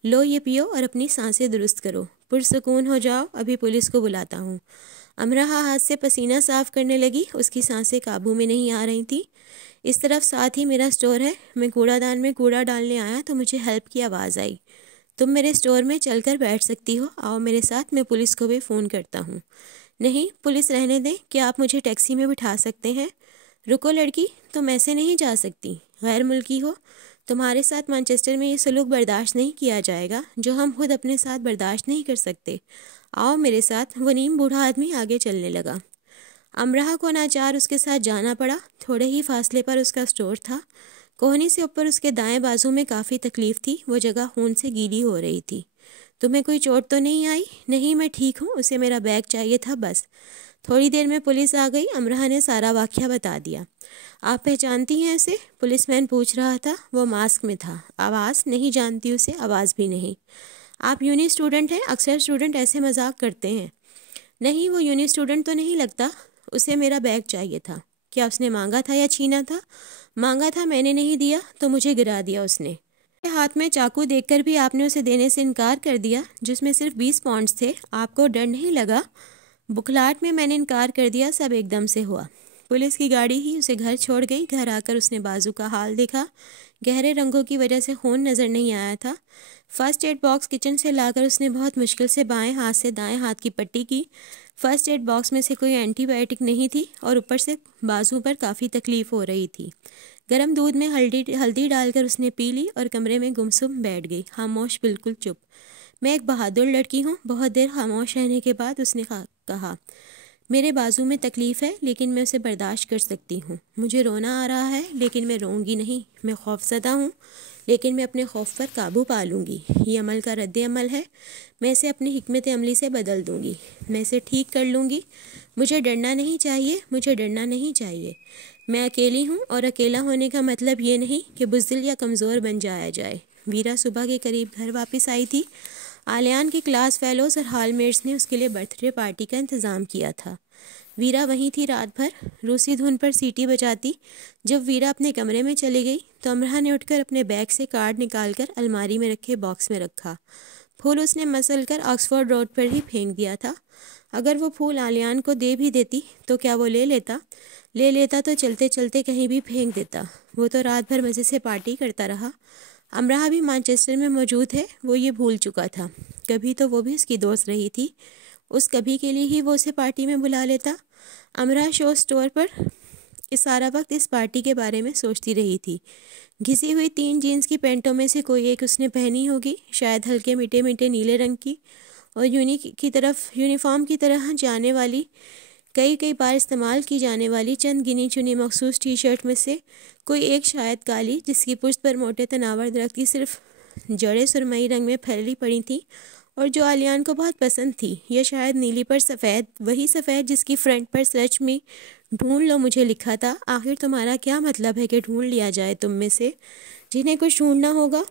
لو، یہ پیو اور اپنی سانسیں درست کرو۔ پرسکون ہو جاؤ، ابھی پولیس کو بلاتا ہوں۔ امرا ہاتھ سے پسینہ صاف کرنے لگی۔ اس کی سانسیں قابو میں نہیں آ رہی تھیں۔ اس طرف ساتھ ہی میرا اسٹور ہے۔ میں کوڑا دان میں کوڑا ڈالنے آیا تو مجھے ہیلپ کی آواز آئی۔ تم میرے اسٹور میں چل کر بیٹھ سکتی ہو۔ آؤ میرے ساتھ، میں پولیس کو بھی فون کرتا ہوں۔ نہیں، پولیس رہنے دیں۔ کیا آپ مجھے ٹیکسی میں بٹھا سکتے ہیں؟ رکو لڑکی، تم ایسے نہیں جا سکتی۔ غیر ملکی ہو۔ تمہارے ساتھ مانچسٹر میں یہ سلوک برداشت نہیں کیا جائے گا جو ہم خود اپنے ساتھ برداشت نہیں کر سکتے۔ آؤ میرے ساتھ۔ وہ نیم بوڑھا آدمی آگے چلنے لگا۔ امرا کو ناچار اس کے ساتھ جانا پڑا۔ تھوڑے ہی فاصلے پر اس کا اسٹور تھا۔ کوہنی سے اوپر اس کے دائیں بازو میں کافی تکلیف تھی۔ وہ جگہ خون سے گیلی ہو رہی تھی۔ تمہیں کوئی چوٹ تو نہیں آئی؟ نہیں، میں ٹھیک ہوں۔ اسے میرا بیگ چاہیے تھا بس۔ تھوڑی دیر میں پولیس آ گئی۔ امرا نے سارا واقعہ بتا دیا۔ آپ پہچانتی ہیں اسے؟ پولیس مین پوچھ رہا تھا۔ وہ ماسک میں تھا۔ آواز نہیں جانتی اسے، آواز بھی نہیں۔ آپ یونی اسٹوڈنٹ ہیں؟ اکثر اسٹوڈنٹ ایسے مذاق کرتے ہیں۔ نہیں، وہ یونی اسٹوڈنٹ تو نہیں لگتا۔ اسے میرا بیگ چاہیے تھا۔ کیا اس نے مانگا تھا یا چھینا تھا؟ مانگا تھا، میں نے نہیں دیا تو مجھے گرا دیا اس نے۔ ہاتھ میں چاقو دیکھ کر بھی آپ نے اسے دینے سے انکار کر دیا جس میں صرف 20 پاؤنڈز تھے۔ آپ کو ڈر نہیں لگا؟ بکھلاہٹ میں نے انکار کر دیا۔ سب ایک دم سے ہوا۔ پولیس کی گاڑی ہی اسے گھر چھوڑ گئی۔ گھر آ کر اس نے بازو کا حال دیکھا، گہرے رنگوں کی وجہ سے خون نظر نہیں آیا تھا۔ فرسٹ ایڈ باکس کچن سے لا کر اس نے بہت مشکل سے بائیں ہاتھ سے دائیں ہاتھ کی پٹی کی۔ فرسٹ ایڈ باکس میں سے کوئی اینٹی بائیوٹک نہیں تھی اور اوپر سے بازو پر کافی تکلیف ہو رہی تھی۔ گرم دودھ میں ہلدی ڈال کر اس نے پی لی اور کمرے میں گمسم بیٹھ گئی، خاموش، بالکل چپ۔ میں ایک بہادر لڑکی ہوں۔ بہت دیر خاموش رہنے کے بعد اس نے کہا، میرے بازو میں تکلیف ہے لیکن میں اسے برداشت کر سکتی ہوں۔ مجھے رونا آ رہا ہے لیکن میں روؤں گی نہیں۔ میں خوف زدہ ہوں لیکن میں اپنے خوف پر قابو پا لوں گی۔ یہ عمل کا رد عمل ہے، میں اسے اپنی حکمت عملی سے بدل دوں گی، میں اسے ٹھیک کر لوں گی۔ مجھے ڈرنا نہیں چاہیے، مجھے ڈرنا نہیں چاہیے۔ میں اکیلی ہوں اور اکیلا ہونے کا مطلب یہ نہیں کہ بزدل یا کمزور بن جایا جائے۔ ویرا صبح کے قریب گھر واپس آئی تھی۔ آلیان کی کلاس فیلوز اور ہال میٹس نے اس کے لیے برتھ ڈے پارٹی کا انتظام کیا تھا۔ ویرا وہیں تھی رات بھر، روسی دھن پر سیٹی بجاتی۔ جب ویرا اپنے کمرے میں چلی گئی تو امرہ نے اٹھ کر اپنے بیگ سے کارڈ نکال کر الماری میں رکھے باکس میں رکھا۔ پھول اس نے مسل کر آکسفورڈ روڈ پر ہی پھینک دیا تھا۔ اگر وہ پھول آلیان کو دے بھی دیتی تو کیا وہ لے لیتا تو چلتے چلتے کہیں بھی پھینک دیتا۔ وہ تو رات بھر مزے سے پارٹی کرتا رہا۔ امرہ بھی مانچسٹر میں موجود ہے، وہ یہ بھول چکا تھا۔ کبھی تو وہ بھی اس کی دوست رہی تھی، اس کبھی کے لیے ہی وہ اسے پارٹی میں بلا لیتا۔ امرہ شو سٹور پر سارا وقت اس پارٹی کے بارے میں سوچتی رہی تھی۔ گھسی ہوئی 3 جینس کی پینٹوں میں سے کوئی ایک اس نے پہنی ہوگی، شاید ہلکے میٹھے میٹھے نیلے رنگ کی، اور یونیفارم کی طرح جانے والی کئی بار استعمال کی جانے والی چند گنی چنی مخصوص ٹی شرٹ میں سے کوئی ایک شاید کالی، جس کی پشت پر موٹے تناور درخت کی صرف جڑیں سرمئی رنگ میں پھیلی پڑی تھیں اور جو آلیان کو بہت پسند تھی، یا شاید نیلی پر سفید، وہی سفید جس کی فرنٹ پر سچ میں ڈھونڈ لو مجھے لکھا تھا۔ آخر تمہارا کیا مطلب ہے کہ ڈھونڈ لیا جائے تم میں سے؟ جنہیں کچھ ڈھونڈنا ہوگا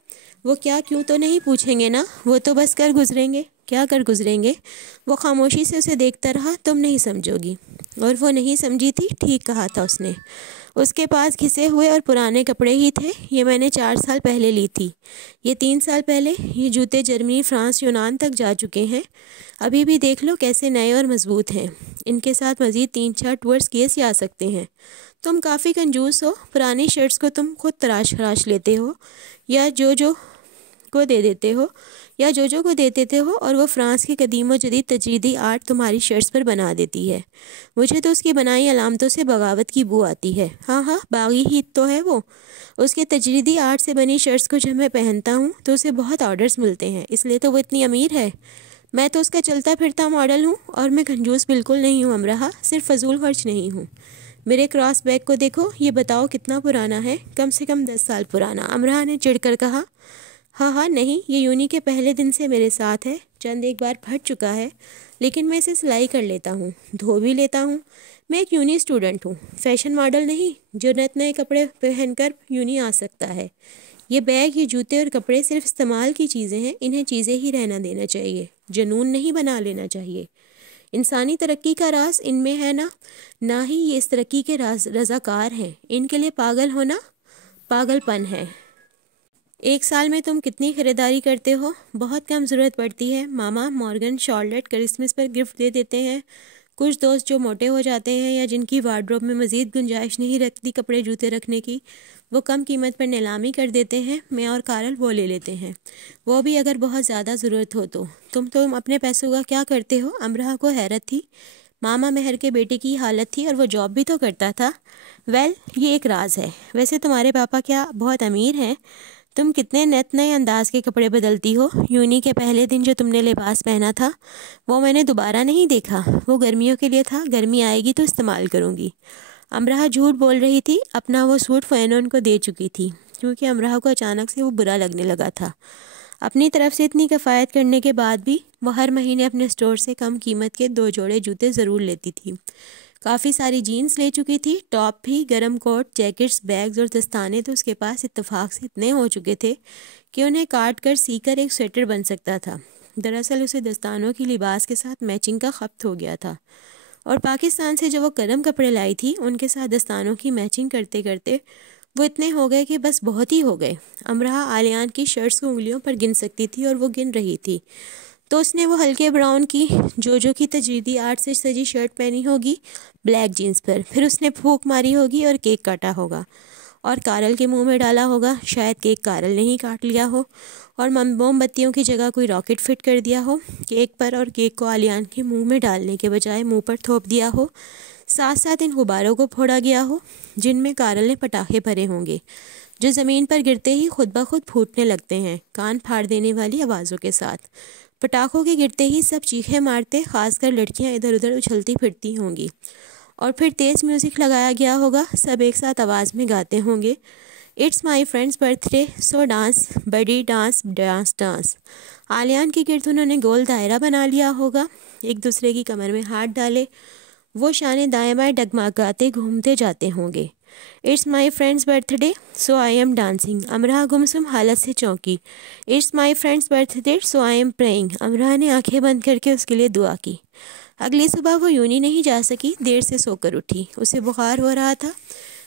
وہ کیا کیوں تو نہیں پوچھیں گے نا، وہ تو بس کر گزریں گے۔ کیا کر گزریں گے؟ وہ خاموشی سے اسے دیکھتا رہا۔ تم نہیں سمجھو گی۔ اور وہ نہیں سمجھی تھی، ٹھیک کہا تھا اس نے۔ اس کے پاس گھسے ہوئے اور پرانے کپڑے ہی تھے۔ یہ میں نے 4 سال پہلے لی تھی، یہ 3 سال پہلے۔ یہ جوتے جرمنی، فرانس، یونان تک جا چکے ہیں، ابھی بھی دیکھ لو کیسے نئے اور مضبوط ہیں۔ ان کے ساتھ مزید 3-4 ٹورس کیس آ سکتے ہیں۔ تم کافی کنجوس ہو، پرانی شرٹس کو تم خود تراش لیتے ہو یا جو کو دے دیتے ہو اور وہ فرانس کی قدیم و جدید تجریدی آرٹ تمہاری شرٹس پر بنا دیتی ہے۔ مجھے تو اس کی بنائی علامتوں سے بغاوت کی بو آتی ہے۔ ہاں باغی ہی تو ہے وہ۔ اس کے تجریدی آرٹ سے بنی شرٹس کو جب میں پہنتا ہوں تو اسے بہت آرڈرز ملتے ہیں، اس لیے تو وہ اتنی امیر ہے۔ میں تو اس کا چلتا پھرتا ماڈل ہوں، اور میں کنجوس بالکل نہیں ہوں امرہ، صرف فضول خرچ نہیں ہوں۔ میرے کراس بیگ کو دیکھو، یہ بتاؤ کتنا پرانا ہے؟ کم سے کم 10 سال پرانا، امرہ نے چڑھ کر کہا۔ ہاں نہیں، یہ یونی کے پہلے دن سے میرے ساتھ ہے، چند ایک بار پھٹ چکا ہے، لیکن میں اسے سلائی کر لیتا ہوں، دھو بھی لیتا ہوں۔ میں ایک یونی اسٹوڈنٹ ہوں، فیشن ماڈل نہیں جو نئے کپڑے پہن کر یونی آ سکتا ہے۔ یہ بیگ، یہ جوتے اور کپڑے صرف استعمال کی چیزیں ہیں، انہیں چیزیں ہی رہنا دینا چاہیے، جنون نہیں بنا لینا چاہیے۔ انسانی ترقی کا راز ان میں ہے نہ ہی یہ اس ترقی کے رضاکار ہیں۔ ان کے لیے پاگل ہونا پاگل پن ہے۔ 1 سال میں تم کتنی خریداری کرتے ہو؟ بہت کم ضرورت پڑتی ہے۔ ماما، مورگن، شارلٹ کرسمس پر گفٹ دے دیتے ہیں۔ کچھ دوست جو موٹے ہو جاتے ہیں یا جن کی وارڈروب میں مزید گنجائش نہیں رکھتی کپڑے جوتے رکھنے کی، وہ کم قیمت پر نیلامی کر دیتے ہیں۔ میں اور کارل وہ لے لیتے ہیں، وہ بھی اگر بہت زیادہ ضرورت ہو تو۔ تم اپنے پیسوں کا کیا کرتے ہو؟ امرہ کو حیرت تھی۔ ماما مہر کے بیٹے کی حالت تھی اور وہ جاب بھی تو کرتا تھا۔ یہ ایک راز ہے۔ ویسے تمہارے پاپا کیا بہت امیر ہیں؟ تم کتنے نئے انداز کے کپڑے بدلتی ہو؟ یونی کے پہلے دن جو تم نے لباس پہنا تھا وہ میں نے دوبارہ نہیں دیکھا، وہ گرمیوں کے لیے تھا، گرمی آئے گی تو استعمال کروں گی۔ امرہ جھوٹ بول رہی تھی، اپنا وہ سوٹ فینون کو دے چکی تھی، کیونکہ امرہ کو اچانک سے وہ برا لگنے لگا تھا۔ اپنی طرف سے اتنی کفایت کرنے کے بعد بھی وہ ہر مہینے اپنے سٹور سے کم قیمت کے 2 جوڑے جوتے ضرور لیتی تھی۔ کافی ساری جینز لے چکی تھی، ٹاپ بھی، گرم کوٹ، جیکٹس، بیگز اور دستانے تو اس کے پاس اتفاق سے اتنے ہو چکے تھے کہ انہیں کاٹ کر سی کر ایک سویٹر بن سکتا تھا۔ دراصل اسے دستانوں کی لباس کے ساتھ میچنگ کا خبت ہو گیا تھا، اور پاکستان سے جو وہ گرم کپڑے لائی تھی ان کے ساتھ دستانوں کی میچنگ کرتے کرتے وہ اتنے ہو گئے کہ بس بہت ہی ہو گئے۔ امرہ آلیان کی شرٹس کو انگلیوں پر گن سکتی تھی اور وہ گن رہی تھی۔ تو اس نے وہ ہلکے براؤن کی جو کی تجریدی آرٹ سے سجی شرٹ پہنی ہوگی بلیک جینس پر، پھر اس نے پھونک ماری ہوگی اور کیک کاٹا ہوگا اور کارل کے منہ میں ڈالا ہوگا، شاید کیک کارل نے ہی کاٹ لیا ہو، اور موم بتیوں کی جگہ کوئی راکٹ فٹ کر دیا ہو کیک پر، اور کیک کو علیان کے منہ میں ڈالنے کے بجائے منہ پر تھوپ دیا ہو، ساتھ ساتھ ان غباروں کو پھوڑا گیا ہو جن میں کارل نے پٹاخے بھرے ہوں گے جو زمین پر گرتے ہی خود بخود پھوٹنے لگتے ہیں کان پھاڑ دینے والی آوازوں کے ساتھ۔ پٹاخوں کے گرتے ہی سب چیخیں مارتے، خاص کر لڑکیاں ادھر ادھر اچھلتی پھرتی ہوں گی، اور پھر تیز میوزک لگایا گیا ہوگا، سب ایک ساتھ آواز میں گاتے ہوں گے، it's my friends birthday so dance buddy dance dance dance. Aliyan کے گرد انہوں نے گول دائرہ بنا لیا ہوگا، ایک دوسرے کی کمر میں ہاتھ ڈالے، وہ شانے دائیں بائیں ڈگمگاتے گھومتے جاتے ہوں گے۔ It's my friends birthday so I am dancing, Amra گمسم حالت سے چونکی۔ It's my friends birthday so I am praying, Amra نے آنکھیں بند کر کے اس کے لیے دعا کی۔ اگلی صبح وہ یونی نہیں جا سکی، دیر سے سو کر اٹھی، اسے بخار ہو رہا تھا،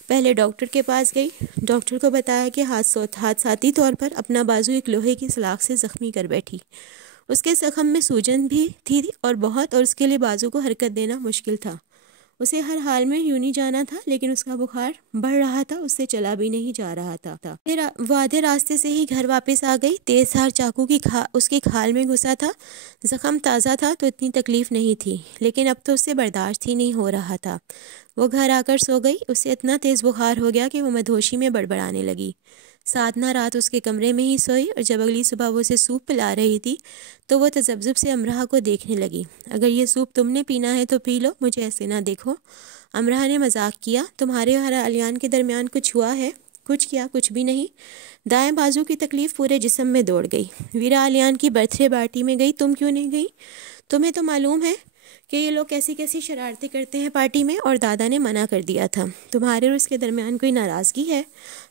پہلے ڈاکٹر کے پاس گئی، ڈاکٹر کو بتایا کہ حادثاتی طور پر اپنا بازو ایک لوہے کی سلاخ سے زخمی کر بیٹھی، اس کے زخم میں سوجن بھی تھی اور بہت، اور اس کے لیے بازو کو حرکت دینا مشکل تھا، اسے ہر حال میں یونی جانا تھا، لیکن اس کا بخار بڑھ رہا تھا، اس سے چلا بھی نہیں جا رہا تھا۔ وہ آدھے راستے سے ہی گھر واپس آ گئی، تیز دھار چاقو کی اس کی کھال میں گھسا تھا، زخم تازہ تھا تو اتنی تکلیف نہیں تھی، لیکن اب تو اس سے برداشت ہی نہیں ہو رہا تھا۔ وہ گھر آ کر سو گئی، اسے اتنا تیز بخار ہو گیا کہ وہ مدہوشی میں بڑبڑانے لگی۔ سادھنا رات اس کے کمرے میں ہی سوئی، اور جب اگلی صبح وہ اسے سوپ پلا رہی تھی تو وہ تذبذب سے امرا کو دیکھنے لگی۔ اگر یہ سوپ تم نے پینا ہے تو پی لو، مجھے ایسے نہ دیکھو۔ امرا نے مذاق کیا، تمہارے اور علیان کے درمیان کچھ ہوا ہے؟ کچھ کیا؟ کچھ بھی نہیں۔ دائیں بازو کی تکلیف پورے جسم میں دوڑ گئی۔ ویرا علیان کی برتھ ڈے پارٹی میں گئی، تم کیوں نہیں گئی؟ تمہیں تو معلوم ہے کہ یہ لوگ کیسی کیسی شرارتیں کرتے ہیں پارٹی میں، اور دادا نے منع کر دیا تھا۔ تمہارے اور اس کے درمیان کوئی ناراضگی ہے؟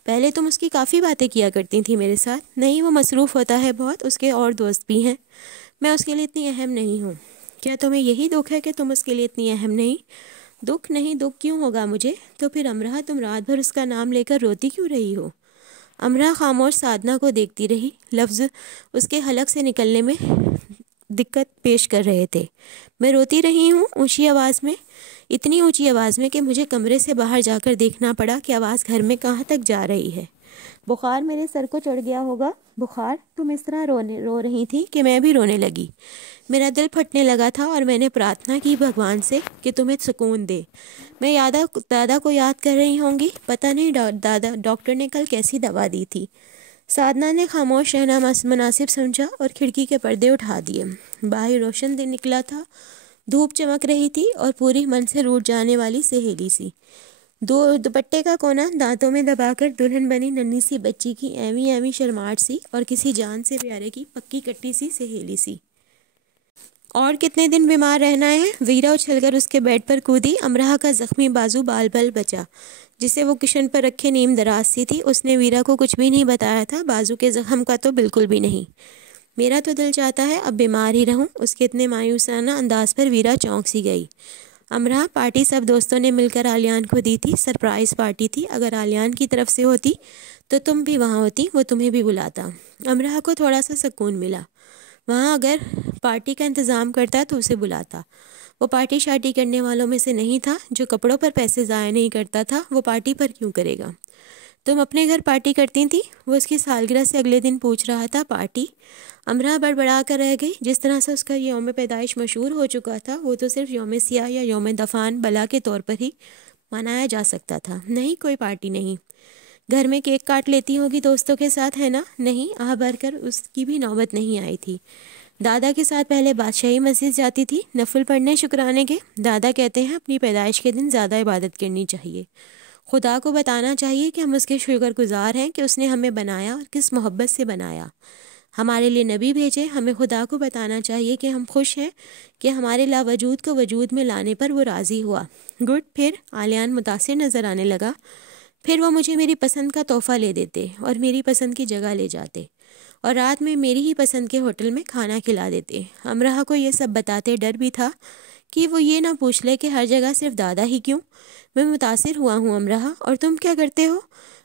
پہلے تم اس کی کافی باتیں کیا کرتی تھی میرے ساتھ۔ نہیں، وہ مصروف ہوتا ہے بہت، اس کے اور دوست بھی ہیں، میں اس کے لیے اتنی اہم نہیں ہوں۔ کیا تمہیں یہی دکھ ہے کہ تم اس کے لیے اتنی اہم نہیں؟ دکھ نہیں، دکھ کیوں ہوگا مجھے؟ تو پھر امرا تم رات بھر اس کا نام لے کر روتی کیوں رہی ہو؟ امرا خاموش سادھنا کو دیکھتی رہی، لفظ اس کے حلق سے نکلنے میں دقت پیش کر رہے تھے۔ میں روتی رہی ہوں، اونچی آواز میں، اتنی اونچی آواز میں کہ مجھے کمرے سے باہر جا کر دیکھنا پڑا کہ آواز گھر میں کہاں تک جا رہی ہے۔ بخار میرے سر کو چڑھ گیا ہوگا۔ بخار؟ تم اس طرح رو رہی تھی کہ میں بھی رونے لگی، میرا دل پھٹنے لگا تھا، اور میں نے پرارتھنا کی بھگوان سے کہ تمہیں سکون دے۔ میں دادا کو یاد کر رہی ہوں گی، پتہ نہیں ڈاکٹر نے کل کیسی دوا دی تھی۔ سادھنا نے خاموش رہنا مناسب سمجھا اور کھڑکی کے پردے اٹھا دیے۔ باہر روشن دن نکلا تھا، دھوپ چمک رہی تھی اور پوری من سے روٹھ جانے والی سہیلی سی، دوپٹے کا کونا دانتوں میں دبا کر دلہن بنی ننھی سی بچی کی ایویں ایویں شرماٹ سی، اور کسی جان سے پیارے کی پکی کٹی سی سہیلی سی۔ اور کتنے دن بیمار رہنا ہے؟ ویرا اچھل کر اس کے بیڈ پر کودی۔ امرا کا زخمی بازو بال بل بچا، جسے وہ کشن پر رکھے نیم دراز سی تھی۔ اس نے ویرا کو کچھ بھی نہیں بتایا تھا، بازو کے زخم کا تو بالکل بھی نہیں۔ میرا تو دل چاہتا ہے اب بیمار ہی رہوں۔ اس کے اتنے مایوسانہ انداز پر ویرا چونک سی گئی۔ امرا، پارٹی سب دوستوں نے مل کر علیان کو دی تھی، سرپرائز پارٹی تھی، اگر علیان کی طرف سے ہوتی تو تم بھی وہاں ہوتی، وہ تمہیں بھی بلاتا۔ امرا کو تھوڑا سا سکون ملا، وہاں اگر پارٹی کا انتظام کرتا تو اسے بلاتا۔ وہ پارٹی شارٹی کرنے والوں میں سے نہیں تھا، جو کپڑوں پر پیسے ضائع نہیں کرتا تھا، وہ پارٹی پر کیوں کرے گا؟ تم اپنے گھر پارٹی کرتی تھی؟ وہ اس کی سالگرہ سے اگلے دن پوچھ رہا تھا۔ پارٹی؟ امرا بڑبڑا کر رہ گئی۔ جس طرح سے اس کا یوم پیدائش مشہور ہو چکا تھا، وہ تو صرف یوم سیاہ یا یوم دفان بلا کے طور پر ہی منایا جا سکتا تھا۔ نہیں، کوئی پارٹی نہیں۔ گھر میں کیک کاٹ لیتی ہوگی دوستوں کے ساتھ، ہے نا؟ نہیں، آہ بھر کر اس کی بھی نوبت نہیں آئی تھی۔ دادا کے ساتھ پہلے بادشاہی مسجد جاتی تھی نفل پڑھنے شکرانے کے۔ دادا کہتے ہیں اپنی پیدائش کے دن زیادہ عبادت کرنی چاہیے، خدا کو بتانا چاہیے کہ ہم اس کے شکر گزار ہیں کہ اس نے ہمیں بنایا اور کس محبت سے بنایا، ہمارے لیے نبی بھیجے۔ ہمیں خدا کو بتانا چاہیے کہ ہم خوش ہیں کہ ہمارے لاوجود کو وجود میں لانے پر وہ راضی ہوا۔ گڈ۔ پھر؟ علیان متاثر نظر آنے لگا۔ پھر وہ مجھے میری پسند کا تحفہ لے دیتے اور میری پسند کی جگہ لے جاتے، اور رات میں میری ہی پسند کے ہوٹل میں کھانا کھلا دیتے۔ امرا کو یہ سب بتاتے ڈر بھی تھا کہ وہ یہ نہ پوچھ لے کہ ہر جگہ صرف دادا ہی کیوں۔ میں متاثر ہوا ہوں امرا، اور تم کیا کرتے ہو؟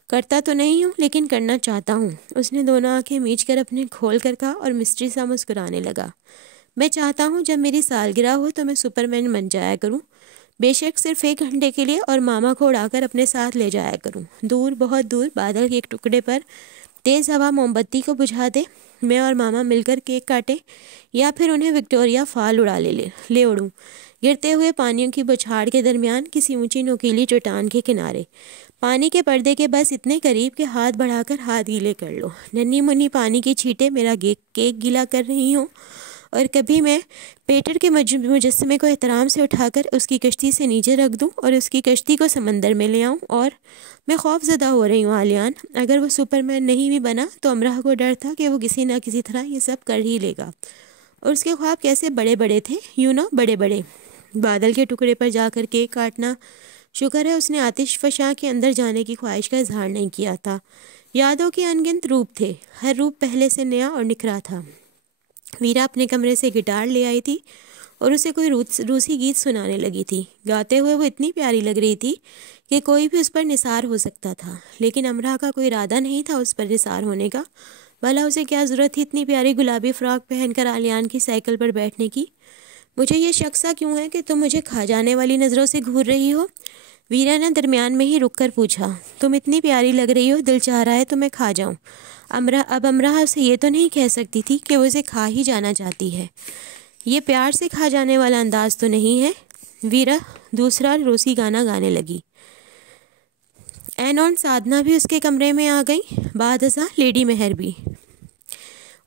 کرتا تو نہیں ہوں، لیکن کرنا چاہتا ہوں۔ اس نے دونوں آنکھیں میچ کر اپنے کھول کر کہا اور مسٹری سا مسکرانے لگا۔ میں چاہتا ہوں جب میری سالگرہ ہو تو میں سپرمین بن جایا کروں، بے شک صرف 1 گھنٹے کے لیے، اور ماما کو اڑا کر اپنے ساتھ لے جایا کروں۔ دور، بہت دور، بادل کے ایک ٹکڑے پر تیز ہوا موم بتی کو بجھا دے، میں اور ماما مل کر کیک کاٹیں، یا پھر انہیں وکٹوریہ فال اڑا لے اڑوں، گرتے ہوئے پانیوں کی بچھاڑ کے درمیان کسی اونچی نوکیلی چٹان کے کنارے، پانی کے پردے کے بس اتنے قریب کہ ہاتھ بڑھا کر ہاتھ گیلے کر لو، ننھی منھی پانی کی چھینٹیں میرا کیک گیلا کر رہی ہوں، اور کبھی میں پیٹر کے مجسمے کو احترام سے اٹھا کر اس کی کشتی سے نیچے رکھ دوں اور اس کی کشتی کو سمندر میں لے آؤں، اور میں خوف زدہ ہو رہی ہوں آلیان، اگر وہ سپرمین نہیں بھی بنا تو امراہ کو ڈر تھا کہ وہ کسی نہ کسی طرح یہ سب کر ہی لے گا، اور اس کے خواب کیسے بڑے بڑے تھے، بڑے بڑے، بادل کے ٹکڑے پر جا کر کیک کاٹنا۔ شکر ہے اس نے آتش فشاں کے اندر جانے کی خواہش کا اظہار نہیں کیا تھا۔ یادوں کے انگنت روپ تھے، ہر روپ پہلے سے نیا اور نکھرا تھا۔ ویرا اپنے کمرے سے گٹار لے آئی تھی اور اسے کوئی روسی گیت سنانے لگی تھی، گاتے ہوئے وہ اتنی پیاری لگ رہی تھی کہ کوئی بھی اس پر نثار ہو سکتا تھا، لیکن امراہ کا کوئی ارادہ نہیں تھا اس پر نثار ہونے کا، بھلا اسے کیا ضرورت تھی اتنی پیاری گلابی فراک پہن کر آلیان کی سائیکل پر بیٹھنے کی۔ مجھے یہ شک سا کیوں ہے کہ تم مجھے کھا جانے والی نظروں سے گھور رہی ہو؟ ویرا نے درمیان میں ہی رک کر پوچھا۔ تم اتنی پیاری لگ رہی ہو، دل چاہ رہا ہے تمہیں کھا جاؤں۔ اب امراہ اسے یہ تو نہیں کہہ سکتی تھی کہ وہ اسے کھا ہی جانا چاہتی ہے، یہ پیار سے کھا جانے والا انداز تو نہیں ہے۔ ویرا دوسرا روسی گانا گانے لگی۔ اینون سادھنا بھی اس کے کمرے میں آ گئی، بعد ازاں لیڈی مہر بھی۔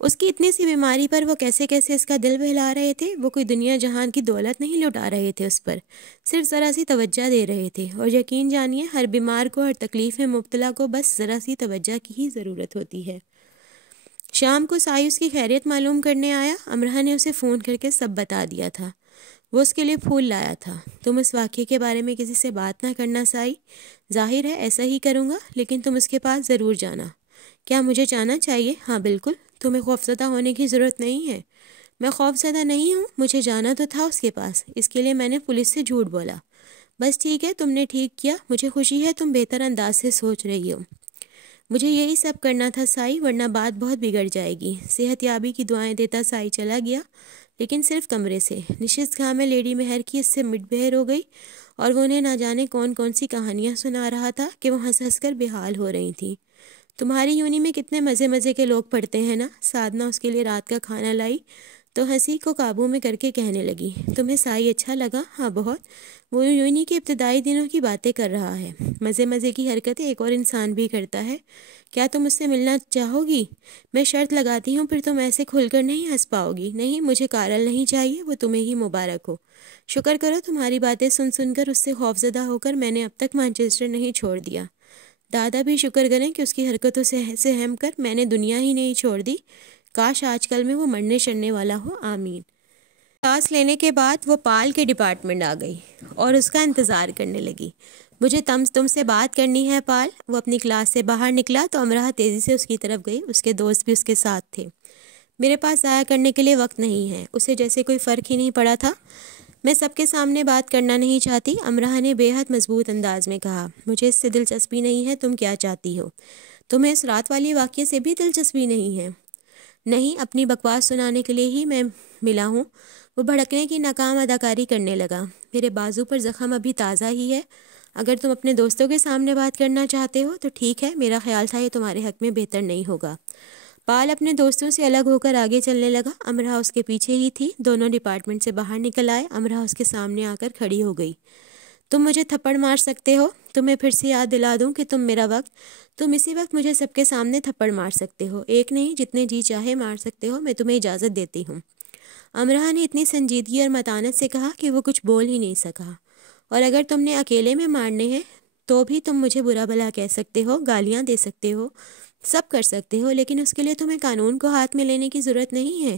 اس کی اتنی سی بیماری پر وہ کیسے کیسے اس کا دل بہلا رہے تھے، وہ کوئی دنیا جہان کی دولت نہیں لٹا رہے تھے اس پر، صرف ذرا سی توجہ دے رہے تھے، اور یقین جانیے ہر بیمار کو، ہر تکلیف میں مبتلا کو بس ذرا سی توجہ کی ہی ضرورت ہوتی ہے۔ شام کو سائی اس کی خیریت معلوم کرنے آیا، امراہ نے اسے فون کر کے سب بتا دیا تھا، وہ اس کے لیے پھول لایا تھا۔ تم اس واقعے کے بارے میں کسی سے بات نہ کرنا سائی، ظاہر ہے ایسا ہی کروں گا، لیکن تم اس کے پاس ضرور جانا۔ کیا مجھے جانا چاہیے؟ ہاں بالکل، تمہیں خوفزدہ ہونے کی ضرورت نہیں ہے۔ میں خوفزدہ نہیں ہوں، مجھے جانا تو تھا اس کے پاس، اس کے لیے میں نے پولیس سے جھوٹ بولا۔ بس ٹھیک ہے، تم نے ٹھیک کیا، مجھے خوشی ہے تم بہتر انداز سے سوچ رہی ہو۔ مجھے یہی سب کرنا تھا سائی، ورنہ بات بہت بگڑ جائے گی۔ صحت یابی کی دعائیں دیتا سائی چلا گیا، لیکن صرف کمرے سے۔ نشست گاہ میں لیڈی مہر کی اس سے مٹ بہر ہو گئی، اور وہ انہیں نہ جانے کون کون سی کہانیاں سنا رہا تھا کہ وہ ہنس ہنس کر بحال ہو رہی تھیں۔ تمہاری یونی میں کتنے مزے مزے کے لوگ پڑھتے ہیں نا؟ سادھنا اس کے لیے رات کا کھانا لائی تو ہنسی کو قابو میں کر کے کہنے لگی، تمہیں سائی اچھا لگا؟ ہاں بہت، وہ یونی کے ابتدائی دنوں کی باتیں کر رہا ہے، مزے مزے کی حرکتیں ایک اور انسان بھی کرتا ہے۔ کیا تم اس سے ملنا چاہو گی؟ میں شرط لگاتی ہوں پھر تم ایسے کھل کر نہیں ہنس پاؤ گی۔ نہیں، مجھے کارل نہیں چاہیے، وہ تمہیں ہی مبارک ہو۔ شکر کرو تمہاری باتیں سن سن کر اس سے خوفزدہ ہو کر میں نے اب تک مانچسٹر نہیں چھوڑ دیا۔ دادا بھی شکر کریں کہ اس کی حرکتوں سے سہم کر میں نے دنیا ہی نہیں چھوڑ دی، کاش آج کل میں وہ مرنے شرنے والا ہو، آمین۔ کلاس لینے کے بعد وہ پال کے ڈپارٹمنٹ آ گئی اور اس کا انتظار کرنے لگی۔ مجھے تم سے بات کرنی ہے پال۔ وہ اپنی کلاس سے باہر نکلا تو امراہ تیزی سے اس کی طرف گئی، اس کے دوست بھی اس کے ساتھ تھے۔ میرے پاس ضائع کرنے کے لیے وقت نہیں ہے، اسے جیسے کوئی فرق ہی نہیں پڑا تھا۔ میں سب کے سامنے بات کرنا نہیں چاہتی، امراہ نے بے حد مضبوط انداز میں کہا۔ مجھے اس سے دلچسپی نہیں ہے، تم کیا چاہتی ہو؟ تمہیں اس رات والی واقعے سے بھی دلچسپی نہیں ہے؟ نہیں، اپنی بکواس سنانے کے لیے ہی میں ملا ہوں۔ وہ بھڑکنے کی ناکام اداکاری کرنے لگا۔ میرے بازو پر زخم ابھی تازہ ہی ہے، اگر تم اپنے دوستوں کے سامنے بات کرنا چاہتے ہو تو ٹھیک ہے، میرا خیال تھا یہ تمہارے حق میں بہتر نہیں ہوگا۔ پال اپنے دوستوں سے الگ ہو کر آگے چلنے لگا، امراہ اس کے پیچھے ہی تھی۔ دونوں ڈپارٹمنٹ سے باہر نکل آئے، امراہ اس کے سامنے آ کر کھڑی ہو گئی۔ تم مجھے تھپڑ مار سکتے ہو، تمہیں پھر سے یاد دلا دوں کہ تم اسی وقت مجھے سب کے سامنے تھپڑ مار سکتے ہو، ایک نہیں جتنے جی چاہے مار سکتے ہو، میں تمہیں اجازت دیتی ہوں۔ امراہ نے اتنی سنجیدگی اور متانت سے کہا کہ وہ کچھ بول ہی نہیں سکا۔ اور اگر تم نے اکیلے میں مارنے ہیں تو بھی تم مجھے برا بھلا کہہ سکتے ہو، گالیاں دے سکتے ہو، سب کر سکتے ہو، لیکن اس کے لیے تمہیں قانون کو ہاتھ میں لینے کی ضرورت نہیں ہے۔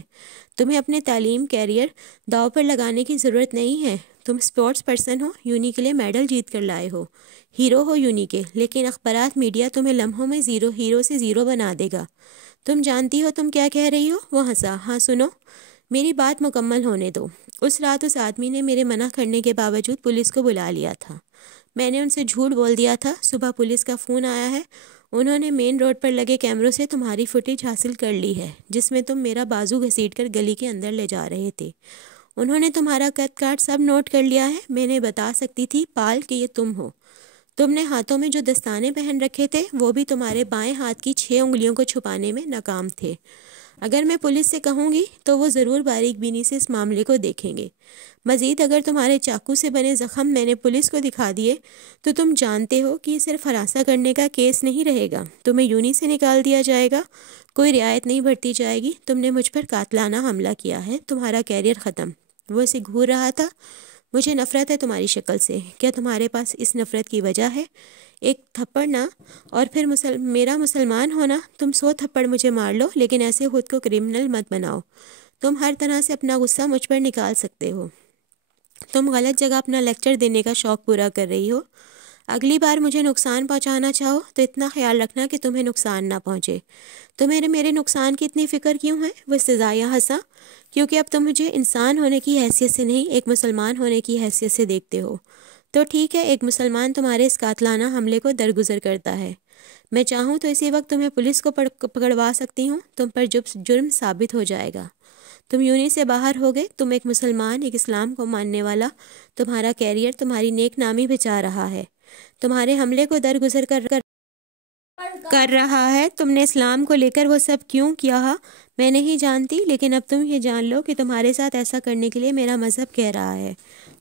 تمہیں اپنے تعلیم کیریئر داؤ پر لگانے کی ضرورت نہیں ہے۔ تم اسپورٹس پرسن ہو، یونی کے لیے میڈل جیت کر لائے ہو، ہیرو ہو یونی کے، لیکن اخبارات میڈیا تمہیں لمحوں میں ہیرو سے زیرو بنا دے گا۔ تم جانتی ہو تم کیا کہہ رہی ہو؟ وہ ہنسا۔ ہاں سنو، میری بات مکمل ہونے دو۔ اس رات اس آدمی نے میرے منع کرنے کے باوجود پولیس کو بلا لیا تھا، میں نے ان سے جھوٹ بول دیا تھا، صبح پولیس کا فون آیا ہے انہوں نے مین روڈ پر لگے کیمروں سے تمہاری فوٹیج حاصل کر لی ہے جس میں تم میرا بازو گھسیٹ کر گلی کے اندر لے جا رہے تھے۔ انہوں نے تمہارا قد کاٹ سب نوٹ کر لیا ہے۔ میں نے بتا سکتی تھی پال کہ یہ تم ہو۔ تم نے ہاتھوں میں جو دستانے پہن رکھے تھے وہ بھی تمہارے بائیں ہاتھ کی 6 انگلیوں کو چھپانے میں ناکام تھے۔ اگر میں پولیس سے کہوں گی تو وہ ضرور باریک بینی سے اس معاملے کو دیکھیں گے۔ مزید اگر تمہارے چاقو سے بنے زخم میں نے پولیس کو دکھا دیے تو تم جانتے ہو کہ یہ صرف ہراساں کرنے کا کیس نہیں رہے گا، تمہیں یونی سے نکال دیا جائے گا، کوئی رعایت نہیں برتی جائے گی۔ تم نے مجھ پر قاتلانہ حملہ کیا ہے، تمہارا کیریئر ختم۔ وہ اسے گھور رہا تھا۔ مجھے نفرت ہے تمہاری شکل سے۔ کیا تمہارے پاس اس نفرت کی وجہ ہے؟ ایک تھپڑ نہ، اور پھر میرا مسلمان ہونا۔ تم 100 تھپڑ مجھے مار لو لیکن ایسے خود کو کرمنل مت بناؤ۔ تم ہر طرح سے اپنا غصہ مجھ پر نکال سکتے ہو۔ تم غلط جگہ اپنا لیکچر دینے کا شوق پورا کر رہی ہو۔ اگلی بار مجھے نقصان پہنچانا چاہو تو اتنا خیال رکھنا کہ تمہیں نقصان نہ پہنچے۔ تمہیں میرے نقصان کی اتنی فکر کیوں ہے؟ وہ استضاعیہ ہنسا۔ کیونکہ اب تم مجھے انسان ہونے کی حیثیت سے نہیں، ایک مسلمان ہونے کی حیثیت سے دیکھتے ہو۔ تو ٹھیک ہے، ایک مسلمان تمہارے اس قاتلانہ حملے کو درگزر کرتا ہے۔ میں چاہوں تو اسی وقت تمہیں پولیس کو پکڑوا سکتی ہوں۔ تم پر جرم ثابت ہو جائے گا۔ تم یونی سے باہر ہو گئے۔ تم ایک مسلمان، ایک اسلام کو ماننے والا، تمہارا کیریئر تمہاری نیک نامی بچا رہا ہے، تمہارے حملے کو درگزر کر رہا ہے۔ تم نے اسلام کو لے کر وہ سب کیوں کیا میں نہیں جانتی، لیکن اب تم یہ جان لو کہ تمہارے ساتھ ایسا کرنے کے لیے میرا مذہب کہہ رہا ہے۔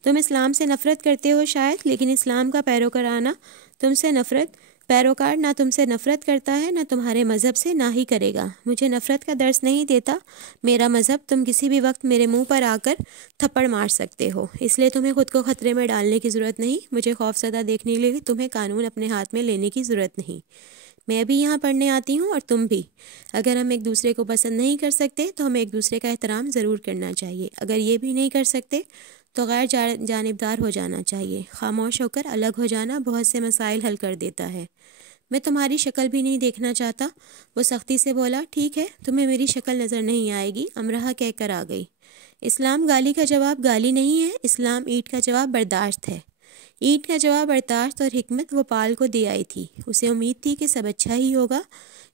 تم اسلام سے نفرت کرتے ہو شاید، لیکن اسلام کا پیروکار نہ تم سے نفرت کرتا ہے، نہ تمہارے مذہب سے، نہ ہی کرے گا۔ مجھے نفرت کا درس نہیں دیتا میرا مذہب۔ تم کسی بھی وقت میرے منہ پر آ کر تھپڑ مار سکتے ہو، اس لیے تمہیں خود کو خطرے میں ڈالنے کی ضرورت نہیں۔ مجھے خوفزدہ دیکھنے کے لیے تمہیں قانون اپنے ہاتھ میں لینے کی ضرورت نہیں۔ میں بھی یہاں پڑھنے آتی ہوں اور تم بھی۔ اگر ہم ایک دوسرے کو پسند نہیں کر سکتے تو ہمیں ایک دوسرے کا احترام ضرور کرنا چاہیے۔ اگر یہ بھی نہیں کر سکتے تو غیر جانبدار ہو جانا چاہیے۔ خاموش ہو کر الگ ہو جانا بہت سے مسائل حل کر دیتا ہے۔ میں تمہاری شکل بھی نہیں دیکھنا چاہتا۔ وہ سختی سے بولا۔ ٹھیک ہے، تمہیں میری شکل نظر نہیں آئے گی، امرہ کہہ کر آ گئی۔ اسلام گالی کا جواب گالی نہیں ہے، اسلام اینٹ کا جواب برداشت ہے۔ اینٹ کا جواب برداشت اور حکمت وہ پال کو دے آئی تھی۔ اسے امید تھی کہ سب اچھا ہی ہوگا،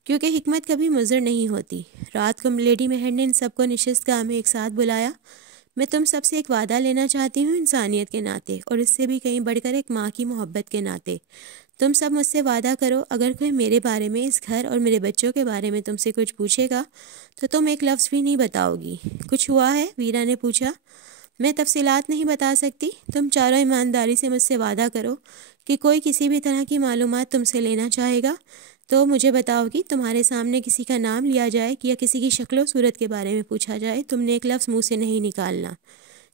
کیونکہ حکمت کبھی مضر نہیں ہوتی۔ رات کو لیڈی مہر نے ان سب کو نشست گاہ میں ایک ساتھ بلایا۔ میں تم سب سے ایک وعدہ لینا چاہتی ہوں، انسانیت کے ناطے، اور اس سے بھی کہیں بڑھ کر ایک ماں کی محبت کے ناطے۔ تم سب مجھ سے وعدہ کرو، اگر کوئی میرے بارے میں، اس گھر اور میرے بچوں کے بارے میں تم سے کچھ پوچھے گا تو تم ایک لفظ بھی نہیں بتاؤ گی۔ کچھ ہوا ہے؟ ویرا نے پوچھا۔ میں تفصیلات نہیں بتا سکتی۔ تم چاروں ایمانداری سے مجھ سے وعدہ کرو کہ کوئی کسی بھی طرح کی معلومات تم سے لینا چاہے گا تو مجھے بتاؤ گی۔ تمہارے سامنے کسی کا نام لیا جائے یا کسی کی شکل و صورت کے بارے میں پوچھا جائے، تم نے ایک لفظ منہ سے نہیں نکالنا۔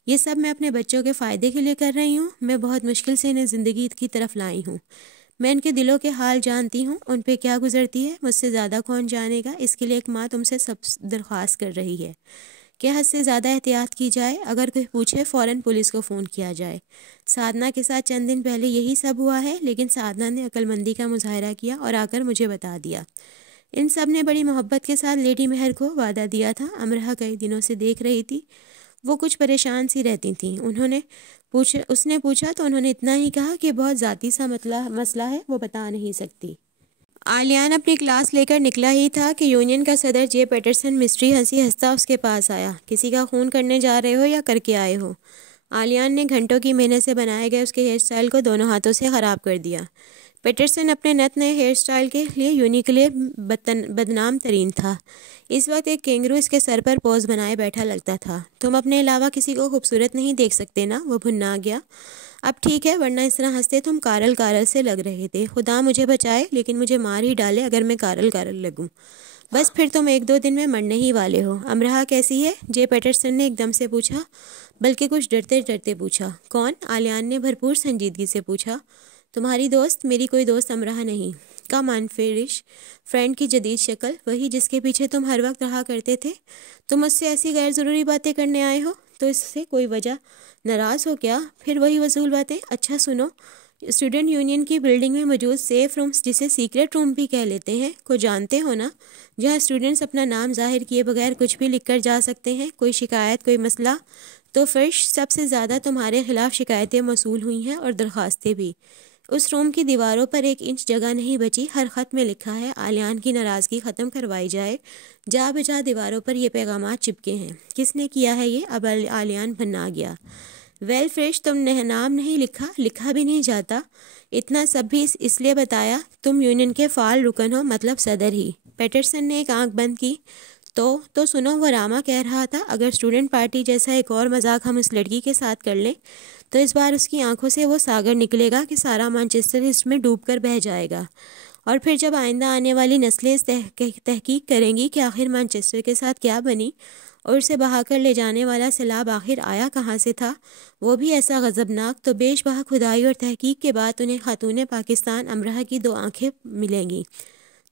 یہ سب میں اپنے بچوں کے فائدے کے لیے کر رہی ہوں۔ میں بہت مشکل سے انہیں زندگی کی طرف لائی ہوں۔ میں ان کے دلوں کے حال جانتی ہوں، ان پہ کیا گزرتی ہے مجھ سے زیادہ کون جانے گا۔ اس کے لیے ایک ماں تم سے سب درخواست کر رہی ہے کہ حد سے زیادہ احتیاط کی جائے۔ اگر کوئی پوچھے فوراً پولیس کو فون کیا جائے۔ سادھنا کے ساتھ چند دن پہلے یہی سب ہوا ہے، لیکن سادھنا نے عقل مندی کا مظاہرہ کیا اور آ کر مجھے بتا دیا۔ ان سب نے بڑی محبت کے ساتھ لیڈی مہر کو وعدہ دیا تھا۔ امرہ کئی دنوں سے دیکھ رہی تھی، وہ کچھ پریشان سی رہتی تھیں۔ اس نے پوچھا تو انہوں نے اتنا ہی کہا کہ بہت ذاتی سا مسئلہ ہے، وہ بتا نہیں سکتی۔ آلیان اپنی کلاس لے کر نکلا ہی تھا کہ یونین کا صدر جے پیٹرسن مسٹری ہنسی ہنستا اس کے پاس آیا۔ کسی کا خون کرنے جا رہے ہو یا کر کے آئے ہو؟ آلیان نے گھنٹوں کی محنت سے بنائے گئے اس کے ہیئر سٹائل کو دونوں ہاتھوں سے خراب کر دیا۔ پیٹرسن اپنے نت نئے ہیئر سٹائل کے لیے یونی کے لیے بدنام ترین تھا۔ اس وقت ایک کینگرو اس کے سر پر پوز بنائے بیٹھا لگتا تھا۔ تم اپنے علاوہ کسی کو خوبصورت نہیں دیکھ سکتے نا؟ وہ بھنا گیا۔ اب ٹھیک ہے، ورنہ اس طرح ہنستے تم کارل سے لگ رہے تھے۔ خدا مجھے بچائے، لیکن مجھے مار ہی ڈالے اگر میں کارل لگوں۔ بس پھر تم 1-2 دن میں مرنے ہی والے ہو۔ امرہ کیسی ہے؟ جے پیٹرسن نے ایک دم سے پوچھا، بلکہ کچھ ڈرتے ڈرتے پوچھا۔ کون؟ آلیان نے بھرپور سنجیدگی سے پوچھا۔ تمہاری دوست؟ میری کوئی دوست امرہ نہیں۔ کم انفیرش فرینڈ کی جدید شکل، وہی جس کے پیچھے تم ہر وقت رہا کرتے تھے۔ تم مجھ سے ایسی غیر ضروری باتیں کرنے آئے ہو تو اس سے کوئی وجہ ناراض ہو کیا؟ پھر وہی وصول باتیں۔ اچھا سنو، اسٹوڈنٹ یونین کی بلڈنگ میں موجود سیف رومز، جسے سیکرٹ روم بھی کہہ لیتے ہیں، کو جانتے ہو نا؟ جہاں اسٹوڈنٹس اپنا نام ظاہر کیے بغیر کچھ بھی لکھ کر جا سکتے ہیں۔ کوئی شکایت، کوئی مسئلہ تو فرش سب سے زیادہ تمہارے خلاف شکایتیں موصول ہوئی ہیں اور درخواستیں بھی۔ اس روم کی دیواروں پر 1 انچ جگہ نہیں بچی. ہر خط میں لکھا ہے آلیان کی ناراضگی ختم کروائی جائے. جا بجا دیواروں پر یہ پیغامات چپکے ہیں. کس نے کیا ہے یہ؟ اب آلیان بھنا گیا. ویل فریش، تم نے نام نہیں لکھا، لکھا بھی نہیں جاتا. اتنا سب بھی اس لیے بتایا تم یونین کے فعال رکن ہو، مطلب صدر ہی. پیٹرسن نے ایک آنکھ بند کی. تو سنو، وہ راما کہہ رہا تھا اگر اسٹوڈنٹ پارٹی جیسا ایک اور مذاق ہم اس لڑکی کے ساتھ کر لیں تو اس بار اس کی آنکھوں سے وہ ساگر نکلے گا کہ سارا مانچسٹر اس میں ڈوب کر بہہ جائے گا. اور پھر جب آئندہ آنے والی نسلیں تحقیق کریں گی کہ آخر مانچسٹر کے ساتھ کیا بنی اور اسے بہا کر لے جانے والا سیلاب آخر آیا کہاں سے تھا، وہ بھی ایسا غضبناک، تو بیش بہا کھدائی اور تحقیق کے بعد انہیں خاتون پاکستان امرہ کی 2 آنکھیں ملیں گی.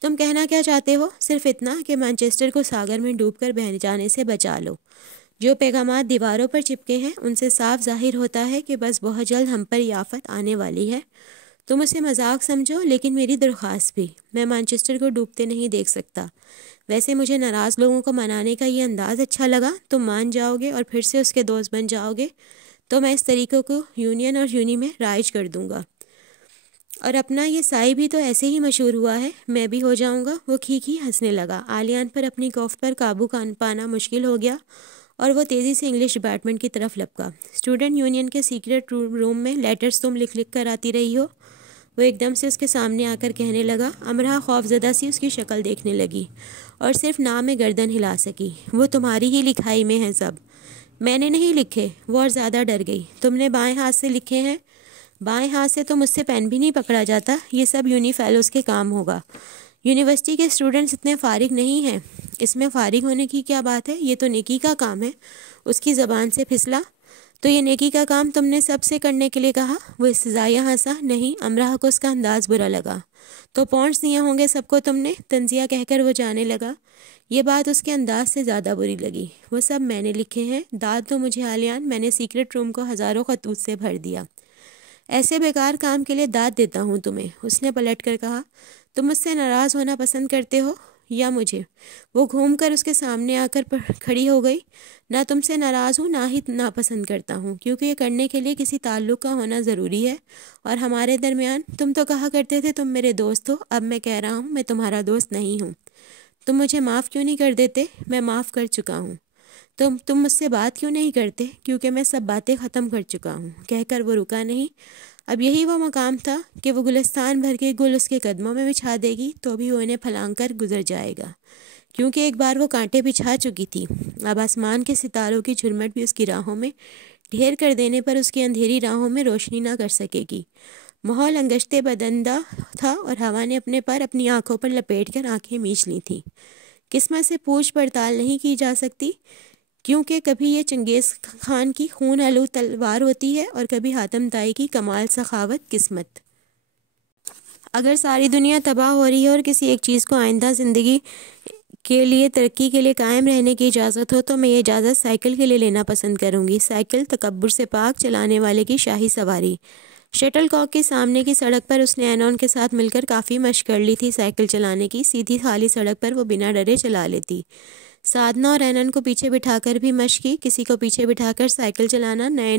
تم کہنا کیا چاہتے ہو؟ صرف اتنا کہ مانچسٹر کو ساگر میں ڈوب کر بہہ جانے سے بچا لو. جو پیغامات دیواروں پر چپکے ہیں ان سے صاف ظاہر ہوتا ہے کہ بس بہت جلد ہم پر یہ آفت آنے والی ہے. تم اسے مذاق سمجھو لیکن میری درخواست بھی. میں مانچسٹر کو ڈوبتے نہیں دیکھ سکتا. ویسے مجھے ناراض لوگوں کو منانے کا یہ انداز اچھا لگا. تم مان جاؤ گے اور پھر سے اس کے دوست بن جاؤ گے تو میں اس طریقے کو یونین اور یونی میں رائج کر دوں گا. اور اپنا یہ سائی بھی تو ایسے ہی مشہور ہوا ہے، میں بھی ہو جاؤں گا. وہ کھیکھی ہنسنے لگا. آلیان پر اپنی کوف پر قابو پانا مشکل ہو گیا اور وہ تیزی سے انگلش ڈپارٹمنٹ کی طرف لپکا. اسٹوڈنٹ یونین کے سیکرٹ روم میں لیٹرز تم لکھ کر آتی رہی ہو. وہ ایک دم سے اس کے سامنے آ کر کہنے لگا. امرہ خوف زدہ سی اس کی شکل دیکھنے لگی اور صرف نام میں گردن ہلا سکی. وہ تمہاری ہی لکھائی میں ہیں سب. میں نے نہیں لکھے. وہ اور زیادہ ڈر گئی. تم نے بائیں ہاتھ سے لکھے ہیں؟ بائیں ہاتھ سے تو مجھ سے پین بھی نہیں پکڑا جاتا. یہ سب یونی فیلوز کے کام ہوگا. یونیورسٹی کے اسٹوڈنٹس اتنے فارغ نہیں ہیں. اس میں فارغ ہونے کی کیا بات ہے؟ یہ تو نیکی کا کام ہے. اس کی زبان سے پھسلا. تو یہ نیکی کا کام تم نے سب سے کرنے کے لیے کہا؟ وہ استزائیہ ہنسا. نہیں. امرہ کو اس کا انداز برا لگا. تو پونڈز دیے ہوں گے سب کو تم نے؟ طنزیہ کہہ کر وہ جانے لگا. یہ بات اس کے انداز سے زیادہ بری لگی. وہ سب میں نے لکھے ہیں. داد دو مجھے آلیان. میں نے سیکرٹ روم کو ہزاروں خطوط سے بھر دیا. ایسے بیکار کام کے لیے داد دیتا ہوں تمہیں. اس نے پلٹ کر کہا. تم مجھ سے ناراض ہونا پسند کرتے ہو یا مجھے؟ وہ گھوم کر اس کے سامنے آ کر کھڑی ہو گئی. نہ تم سے ناراض ہوں نہ ہی ناپسند کرتا ہوں، کیونکہ یہ کرنے کے لیے کسی تعلق کا ہونا ضروری ہے. اور ہمارے درمیان تم تو کہا کرتے تھے تم میرے دوست ہو. اب میں کہہ رہا ہوں میں تمہارا دوست نہیں ہوں. تم مجھے معاف کیوں نہیں کر دیتے؟ میں معاف کر چکا ہوں. تم مجھ سے بات کیوں نہیں کرتے؟ کیونکہ میں سب باتیں ختم کر چکا ہوں. کہہ کر وہ رکا نہیں. اب یہی وہ مقام تھا کہ وہ گلستان بھر کے گل اس کے قدموں میں بچھا دے گی تو بھی وہ انہیں پھلانگ کر گزر جائے گا، کیونکہ ایک بار وہ کانٹے بچھا چکی تھی. اب آسمان کے ستاروں کی جھرمٹ بھی اس کی راہوں میں ڈھیر کر دینے پر اس کی اندھیری راہوں میں روشنی نہ کر سکے گی. ماحول انگشتے بدندہ تھا اور ہوا نے اپنے پر اپنی آنکھوں پر لپیٹ کر آنکھیں میچ لی تھیں. قسمت سے پوچھ پڑتال نہیں کی جا سکتی، کیونکہ کبھی یہ چنگیز خان کی خون آلود تلوار ہوتی ہے اور کبھی حاتم طائی کی کمال سخاوت قسمت. اگر ساری دنیا تباہ ہو رہی ہے اور کسی ایک چیز کو آئندہ زندگی کے لیے ترقی کے لیے قائم رہنے کی اجازت ہو تو میں یہ اجازت سائیکل کے لیے لینا پسند کروں گی. سائیکل تکبر سے پاک، چلانے والے کی شاہی سواری. شٹل کاک کے سامنے کی سڑک پر اس نے اینون کے ساتھ مل کر کافی مشق کر لی تھی سائیکل چلانے کی. سیدھی خالی سڑک پر وہ بنا ڈرے چلا لیتی. سادنا اور اینن کو پیچھے بٹھا کر بھی مشق کی. کسی کو پیچھے بٹھا کر سائیکل چلانا نئے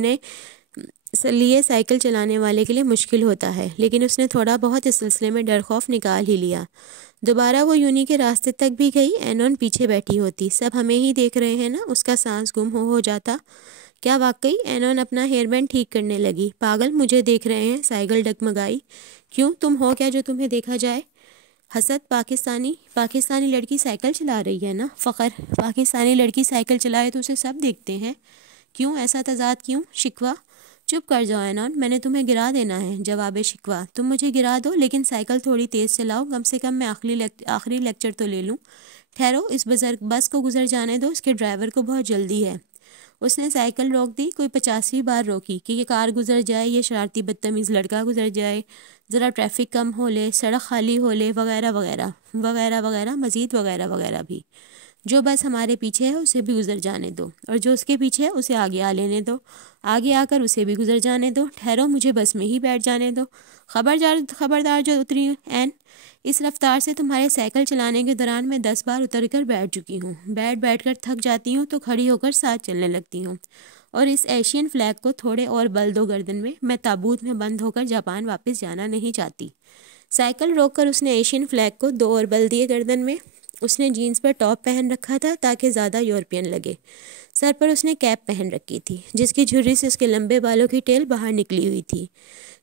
لیے سائیکل چلانے والے کے لیے مشکل ہوتا ہے، لیکن اس نے تھوڑا بہت اس سلسلے میں ڈر خوف نکال ہی لیا. دوبارہ وہ یونی کے راستے تک بھی گئی. اینون پیچھے بیٹھی ہوتی. سب ہمیں ہی دیکھ رہے ہیں نا. اس کا سانس گم ہو جاتا. کیا واقعی؟ اینون اپنا ہیئر بینڈ ٹھیک کرنے لگی. پاگل، مجھے دیکھ رہے ہیں. سائیکل ڈگمگائی. کیوں؟ تم ہو کیا جو تمہیں دیکھا جائے؟ حسد. پاکستانی لڑکی سائیکل چلا رہی ہے نا. فخر. پاکستانی لڑکی سائیکل چلائے تو اسے سب دیکھتے ہیں. کیوں ایسا تضاد؟ کیوں شکوہ؟ چپ کر جاؤ اینون، میں نے تمہیں گرا دینا ہے. جواب شکوہ. تم مجھے گرا دو لیکن سائیکل تھوڑی تیز چلاؤ. کم سے کم میں آخری لیکچر تو لے لوں. ٹھہرو، اس بس کو گزر جانے دو. اس کے ڈرائیور کو بہت جلدی ہے. اس نے سائیکل روک دی. کوئی 50ویں بار روکی کہ یہ کار گزر جائے، یہ شرارتی بدتمیز لڑکا گزر جائے، ذرا ٹریفک کم ہو لے، سڑک خالی ہو لے، وغیرہ وغیرہ وغیرہ وغیرہ، مزید وغیرہ وغیرہ بھی. جو بس ہمارے پیچھے ہے اسے بھی گزر جانے دو، اور جو اس کے پیچھے ہے اسے آگے آ لینے دو. آگے آ کر اسے بھی گزر جانے دو. ٹھہرو، مجھے بس میں ہی بیٹھ جانے دو. خبردار جو اتری این. اس رفتار سے تمہارے سائیکل چلانے کے دوران میں 10 بار اتر کر بیٹھ چکی ہوں. بیٹھ کر تھک جاتی ہوں تو کھڑی ہو کر ساتھ چلنے لگتی ہوں. اور اس ایشین فلیگ کو تھوڑے اور بل دو گردن میں تابوت میں بند ہو کر جاپان واپس جانا نہیں چاہتی۔ سائیکل روک کر اس نے ایشین فلیگ کو 2 اور بل دیے گردن میں۔ اس نے جینز پر ٹاپ پہن رکھا تھا تاکہ زیادہ یورپین لگے۔ سر پر اس نے کیپ پہن رکھی تھی جس کی جھری سے اس کے لمبے بالوں کی ٹیل باہر نکلی ہوئی تھی۔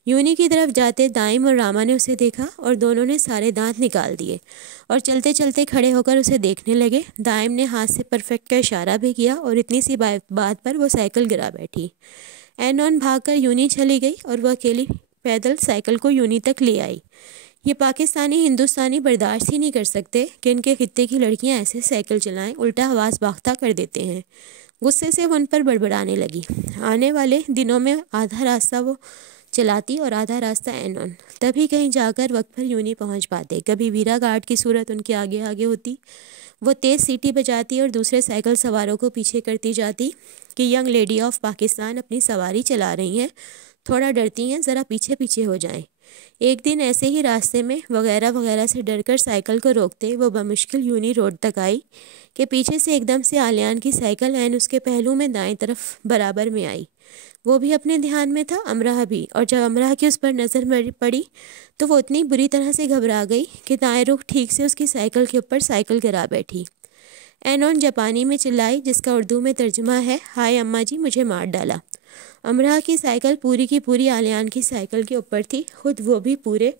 یونی کی طرف جاتے دائم اور راما نے اسے دیکھا اور دونوں نے سارے دانت نکال دیے اور چلتے چلتے کھڑے ہو کر اسے دیکھنے لگے۔ دائم نے ہاتھ سے پرفیکٹ کا اشارہ بھی کیا اور اتنی سی بات پر وہ سائیکل گرا بیٹھی۔ اینون بھاگ کر یونی چلی گئی اور وہ اکیلی پیدل سائیکل کو یونی تک لے آئی۔ یہ پاکستانی ہندوستانی برداشت ہی نہیں کر سکتے کہ ان کے خطے کی لڑکیاں ایسے سائیکل چلائیں، الٹا حواس باختہ کر دیتے ہیں۔ غصے سے وہ ان پر بڑبڑانے لگی۔ آنے والے دنوں میں آدھا راستہ وہ چلاتی اور آدھا راستہ اینون، تبھی کہیں جا کر وقت پر یونی پہنچ پاتے۔ کبھی ویرا گارڈ کی صورت ان کے آگے آگے ہوتی، وہ تیز سیٹی بجاتی اور دوسرے سائیکل سواروں کو پیچھے کرتی جاتی کہ ینگ لیڈی آف پاکستان اپنی سواری چلا رہی ہیں، تھوڑا ڈرتی ہیں، ذرا پیچھے پیچھے ہو جائیں۔ ایک دن ایسے ہی راستے میں وغیرہ سے ڈر کر سائیکل کو روکتے وہ بمشکل یونی روڈ تک آئی کہ پیچھے سے ایک دم سے آلیان کی سائیکل عین اس کے پہلو میں دائیں طرف برابر میں آئی۔ وہ بھی اپنے دھیان میں تھا، امراہ بھی، اور جب امراہ کی اس پر نظر پڑی تو وہ اتنی بری طرح سے گھبرا گئی کہ دائیں رخ ٹھیک سے اس کی سائیکل کے اوپر سائیکل گرا بیٹھی۔ اینون جاپانی میں چلائی جس کا اردو میں ترجمہ ہے، ہائے اماں جی مجھے مار ڈالا۔ امراہ کی سائیکل پوری کی پوری آلیان کی سائیکل کے اوپر تھی، خود وہ بھی پورے،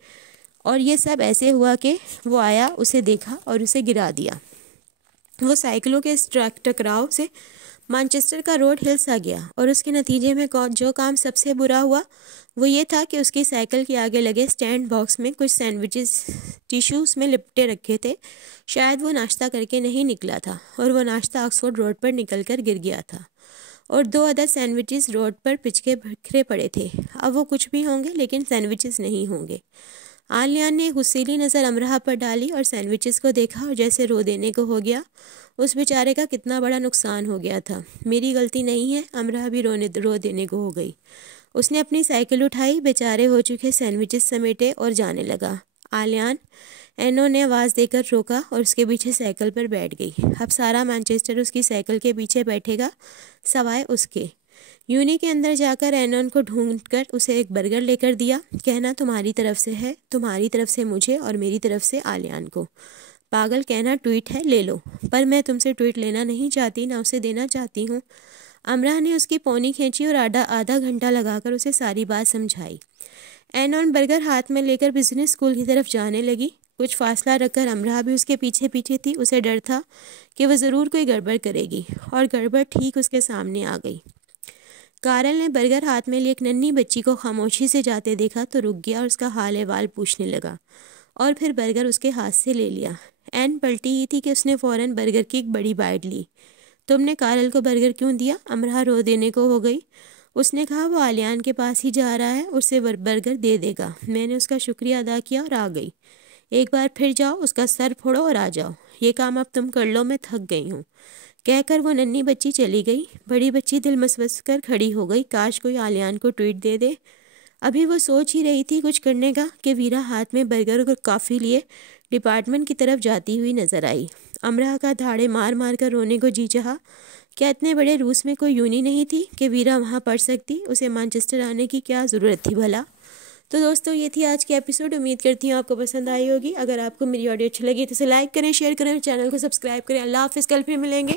اور یہ سب ایسے ہوا کہ وہ آیا، اسے دیکھا اور اسے گرا دیا۔ وہ سائیکلوں کے اس ٹکراؤ سے مانچسٹر کا روڈ ہل سا گیا اور اس کے نتیجے میں جو کام سب سے برا ہوا وہ یہ تھا کہ اس کی سائیکل کے آگے لگے سٹینڈ باکس میں کچھ سینڈوچز ٹیشوز میں لپٹے رکھے تھے۔ شاید وہ ناشتہ کر کے نہیں نکلا تھا اور وہ ناشتہ آکسفورڈ روڈ پر نکل کر گر گیا تھا اور 2 عدد سینڈوچز روڈ پر پچکے بکھرے پڑے تھے۔ اب وہ کچھ بھی ہوں گے لیکن سینڈوچز نہیں ہوں گے۔ آلیان نے غصیلی نظر امراہ پر ڈالی اور سینڈوچز کو دیکھا اور جیسے رو دینے کو ہو گیا۔ اس بیچارے کا کتنا بڑا نقصان ہو گیا تھا، میری غلطی نہیں ہے۔ امراہ بھی رو دینے کو ہو گئی۔ اس نے اپنی سائیکل اٹھائی، بیچارے ہو چکے سینڈوچز سمیٹے اور جانے لگا۔ آلیان اینو نے آواز دے کر روکا اور اس کے پیچھے سائیکل پر بیٹھ گئی۔ اب سارا مانچسٹر اس کی سائیکل کے پیچھے بیٹھے گا سوائے اس کے۔ یونی کے اندر جا کر اینون کو ڈھونڈ کر اسے ایک برگر لے کر دیا۔ کہنا تمہاری طرف سے ہے، تمہاری طرف سے مجھے اور میری طرف سے آلیان کو۔ پاگل کہنا ٹویٹ ہے، لے لو، پر میں تم سے ٹویٹ لینا نہیں چاہتی، نہ اسے دینا چاہتی ہوں۔ امراہ نے اس کی پونی کھینچی اور آدھا گھنٹہ لگا کر اسے ساری بات سمجھائی۔ اینون برگر ہاتھ میں لے کر بزنس اسکول کی طرف جانے لگی۔ کچھ فاصلہ رکھ کر امراہ بھی اس کے پیچھے پیچھے تھی۔ اسے ڈر تھا کہ وہ ضرور کوئی گڑبڑ کرے گی، اور گڑبڑ ٹھیک اس کے سامنے آ گئی۔ کارل نے برگر ہاتھ میں لی ایک ننھی بچی کو خاموشی سے جاتے دیکھا تو رک گیا اور اس کا حال احوال پوچھنے لگا، اور پھر برگر اس کے ہاتھ سے لے لیا۔ این پلٹی ہی تھی کہ اس نے فوراً برگر کی ایک بڑی بائٹ لی۔ تم نے کارل کو برگر کیوں دیا؟ امراہ رو دینے کو ہو گئی۔ اس نے کہا وہ آلیان کے پاس ہی جا رہا ہے، اسے برگر دے دے گا۔ میں نے اس کا شکریہ ادا کیا اور آ گئی۔ ایک بار پھر جاؤ، اس کا سر پھوڑو اور آ جاؤ۔ یہ کام اب تم کر لو، میں تھک گئی ہوں۔ کہہ کر وہ ننھی بچی چلی گئی۔ بڑی بچی دل مسوس کر کھڑی ہو گئی، کاش کوئی آلیان کو ٹویٹ دے دے۔ ابھی وہ سوچ ہی رہی تھی کچھ کرنے کا کہ ویرا ہاتھ میں برگر اور کافی لیے ڈپارٹمنٹ کی طرف جاتی ہوئی نظر آئی۔ امراہ کا دھاڑے مار مار کر رونے کو جی چاہا۔ کیا اتنے بڑے روس میں کوئی یونی نہیں تھی کہ ویرا وہاں پڑھ سکتی؟ اسے مانچسٹر آنے کی کیا ضرورت تھی بھلا؟ تو دوستو یہ تھی آج کی ایپیسوڈ۔ امید کرتی ہوں آپ کو پسند آئی ہوگی۔ اگر آپ کو میری آڈیو اچھی لگی تو اسے لائک کریں، شیئر کریں، چینل کو سبسکرائب کریں۔ اللہ حافظ، کل پھر ملیں گے۔